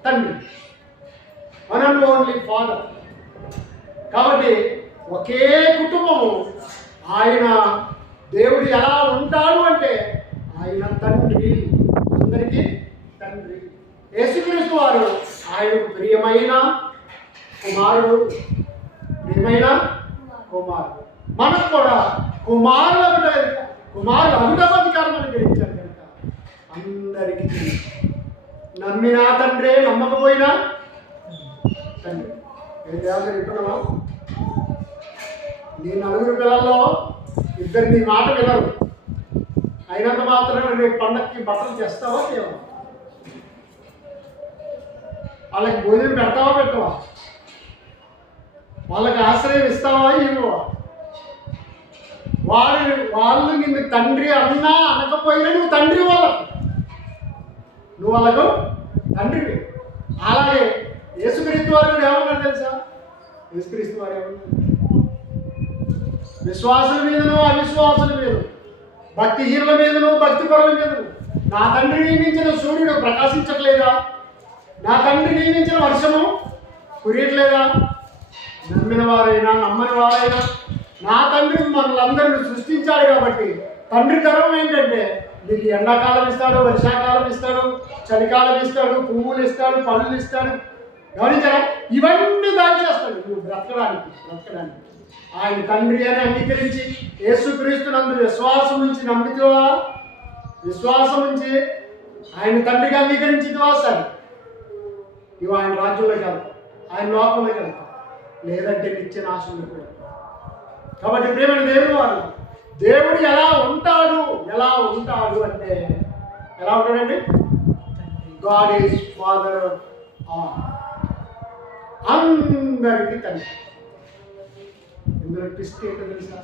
తండ్రి, వన్ అండ్ ఓన్లీ ఫాదర్. కాబట్టి ఒకే కుటుంబము. ఆయన దేవుడు ఎలా ఉంటాడు అంటే ఆయన తండ్రి, అందరికీ తండ్రి. యేసుక్రీస్తు వారు ఆయనకు ప్రియమైన కుమారుడు, ప్రియమైన కుమారుడు. మనకు కూడా కుమారుడు అధికారం అని గ్రహించారు కనుక అందరికీ నమ్మినా తండ్రే, నమ్మకపోయినా తండ్రి. ఏం చేయాలి చెప్తున్నావా? నీ 4 పిల్లల్లో 2 నీ మాట వినరు, అయినంత మాత్రం రేపు పండక్కి బట్టలు చేస్తావా చేయవా? వాళ్ళకి భోజనం పెడతావా పెట్టవా? వాళ్ళకి ఆశ్రయం ఇస్తావా ఇవ్వవా? వాళ్ళు నిన్ను తండ్రి అన్నా అనకపోయినా నువ్వు తండ్రి వాళ్ళకు, నువ్వు వాళ్ళకు తండ్రివి. అలాగే యేసుక్రీస్తు వారు కూడా ఏమన్నారు తెలుసా? యేసుక్రీస్తు వారు ఏమన్నారు? విశ్వాసుల మీదను అవిశ్వాసుల మీద, భక్తిహీనుల మీదను భక్తిపరుల మీదను నా తండ్రి నియమించిన సూర్యుడు ప్రకాశించట్లేదా? నా తండ్రి నియమించిన వర్షము కురియట్లేదా? నమ్మిన వారైనా నమ్మని వారైనా నా తండ్రి మనలందరినీ సృష్టించాడు. కాబట్టి తండ్రి తరం ఏంటంటే నీకు ఎండాకాలం ఇస్తాడు, వర్షాకాలం ఇస్తాడు, చలికాలం ఇస్తాడు, పువ్వులు ఇస్తాడు, పళ్ళు ఇస్తాడు. గమనించారా? ఇవన్నీ దాడి చేస్తాడు నువ్వు బ్రతకడానికి. ఆయన తండ్రి అని అంగీకరించి యేసుక్రీస్తునందు విశ్వాసం నుంచి నమ్మితివా, విశ్వాసం నుంచి ఆయన తండ్రిగా అంగీకరించితివా, సరే ఇవి ఆయన రాజ్యంలోకి వెళ్తాం, ఆయన లోకంలోకి వెళ్తాం, లేదంటే నిత్య నాశనంలోకి వెళ్తాం. కాబట్టి ప్రేమ దేవుడు వారు దేవుడు ఎలా ఉంటాడు అంటే ఎలా ఉంటాడండి? గాడ్ ఈజ్ ఫాదర్ ఆల్, అందరికీ తండ్రి. ఇందులో ట్విస్ట్ ఏంటో తెలుసా?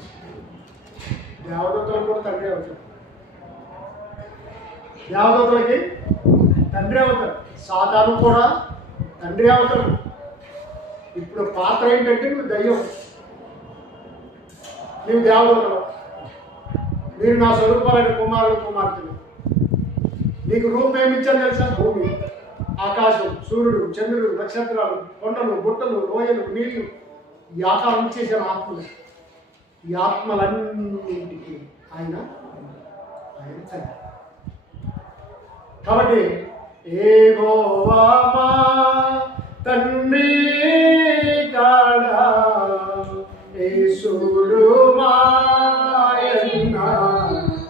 దేవదూతలకు కూడా తండ్రి అవుతాడు, దేవదూతలకి తండ్రి అవుతాడు, సాతాను కూడా తండ్రి అవుతాడు. ఇప్పుడు పాత్ర ఏంటంటే నువ్వు దయ్యం, నీవు దేవదూతలు, మీరు నా స్వరూపాలైన కుమారులు కుమార్తెలు. నీకు రూపం ఏమిచ్చాను తెలుసా? భూమి, ఆకాశం, సూర్యుడు, చంద్రుడు, నక్షత్రాలు, కొండలు, గుట్టలు, లోయలు, నీళ్లు, ఈ ఆకారం చేసిన ఆత్మలు. ఈ ఆత్మలన్నింటికి ఆయన తండ్రి. కాబట్టి ఏగోవా మా తండ్రి కాడా, యేసుడు మాయన్న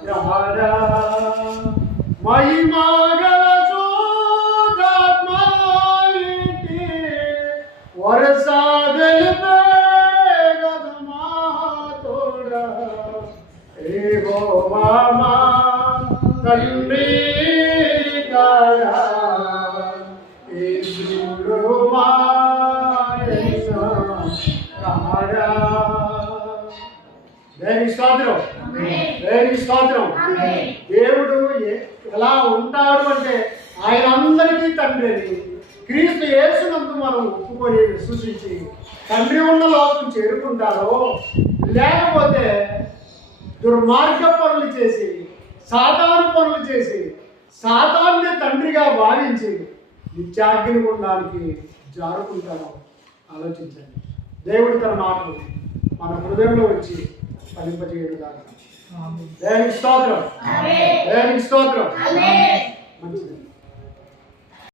యాడా, మహిమగల శోధాత్మా ఇంటి వరసాదలిపే గదమా తోడా, ఏగోవా మా తండ్రి కాడా, యేసుడు మాయన్న యాడా. దేవునికి స్తోత్రం. దేవుడు ఎలా ఉంటాడు అంటే ఆయన అందరికీ తండ్రి అని క్రీస్తు యేసునందు మనం ఒప్పుకొని విశ్వసించి తండ్రి ఉన్న లోకం చేరుకుంటారో, లేకపోతే దుర్మార్గ పనులు చేసి సాతాను పనులు చేసి సాతాన్నే తండ్రిగా భావించి నిత్యాగ్ని గుండానికి జారుకుంటారో ఆలోచించండి. దేవుడు తన మాటలు మన హృదయంలో వచ్చి ఫలింపజేయడు కాదు. దేవునికి స్తోత్రం, దేవునికి స్తోత్రం. మంచిది.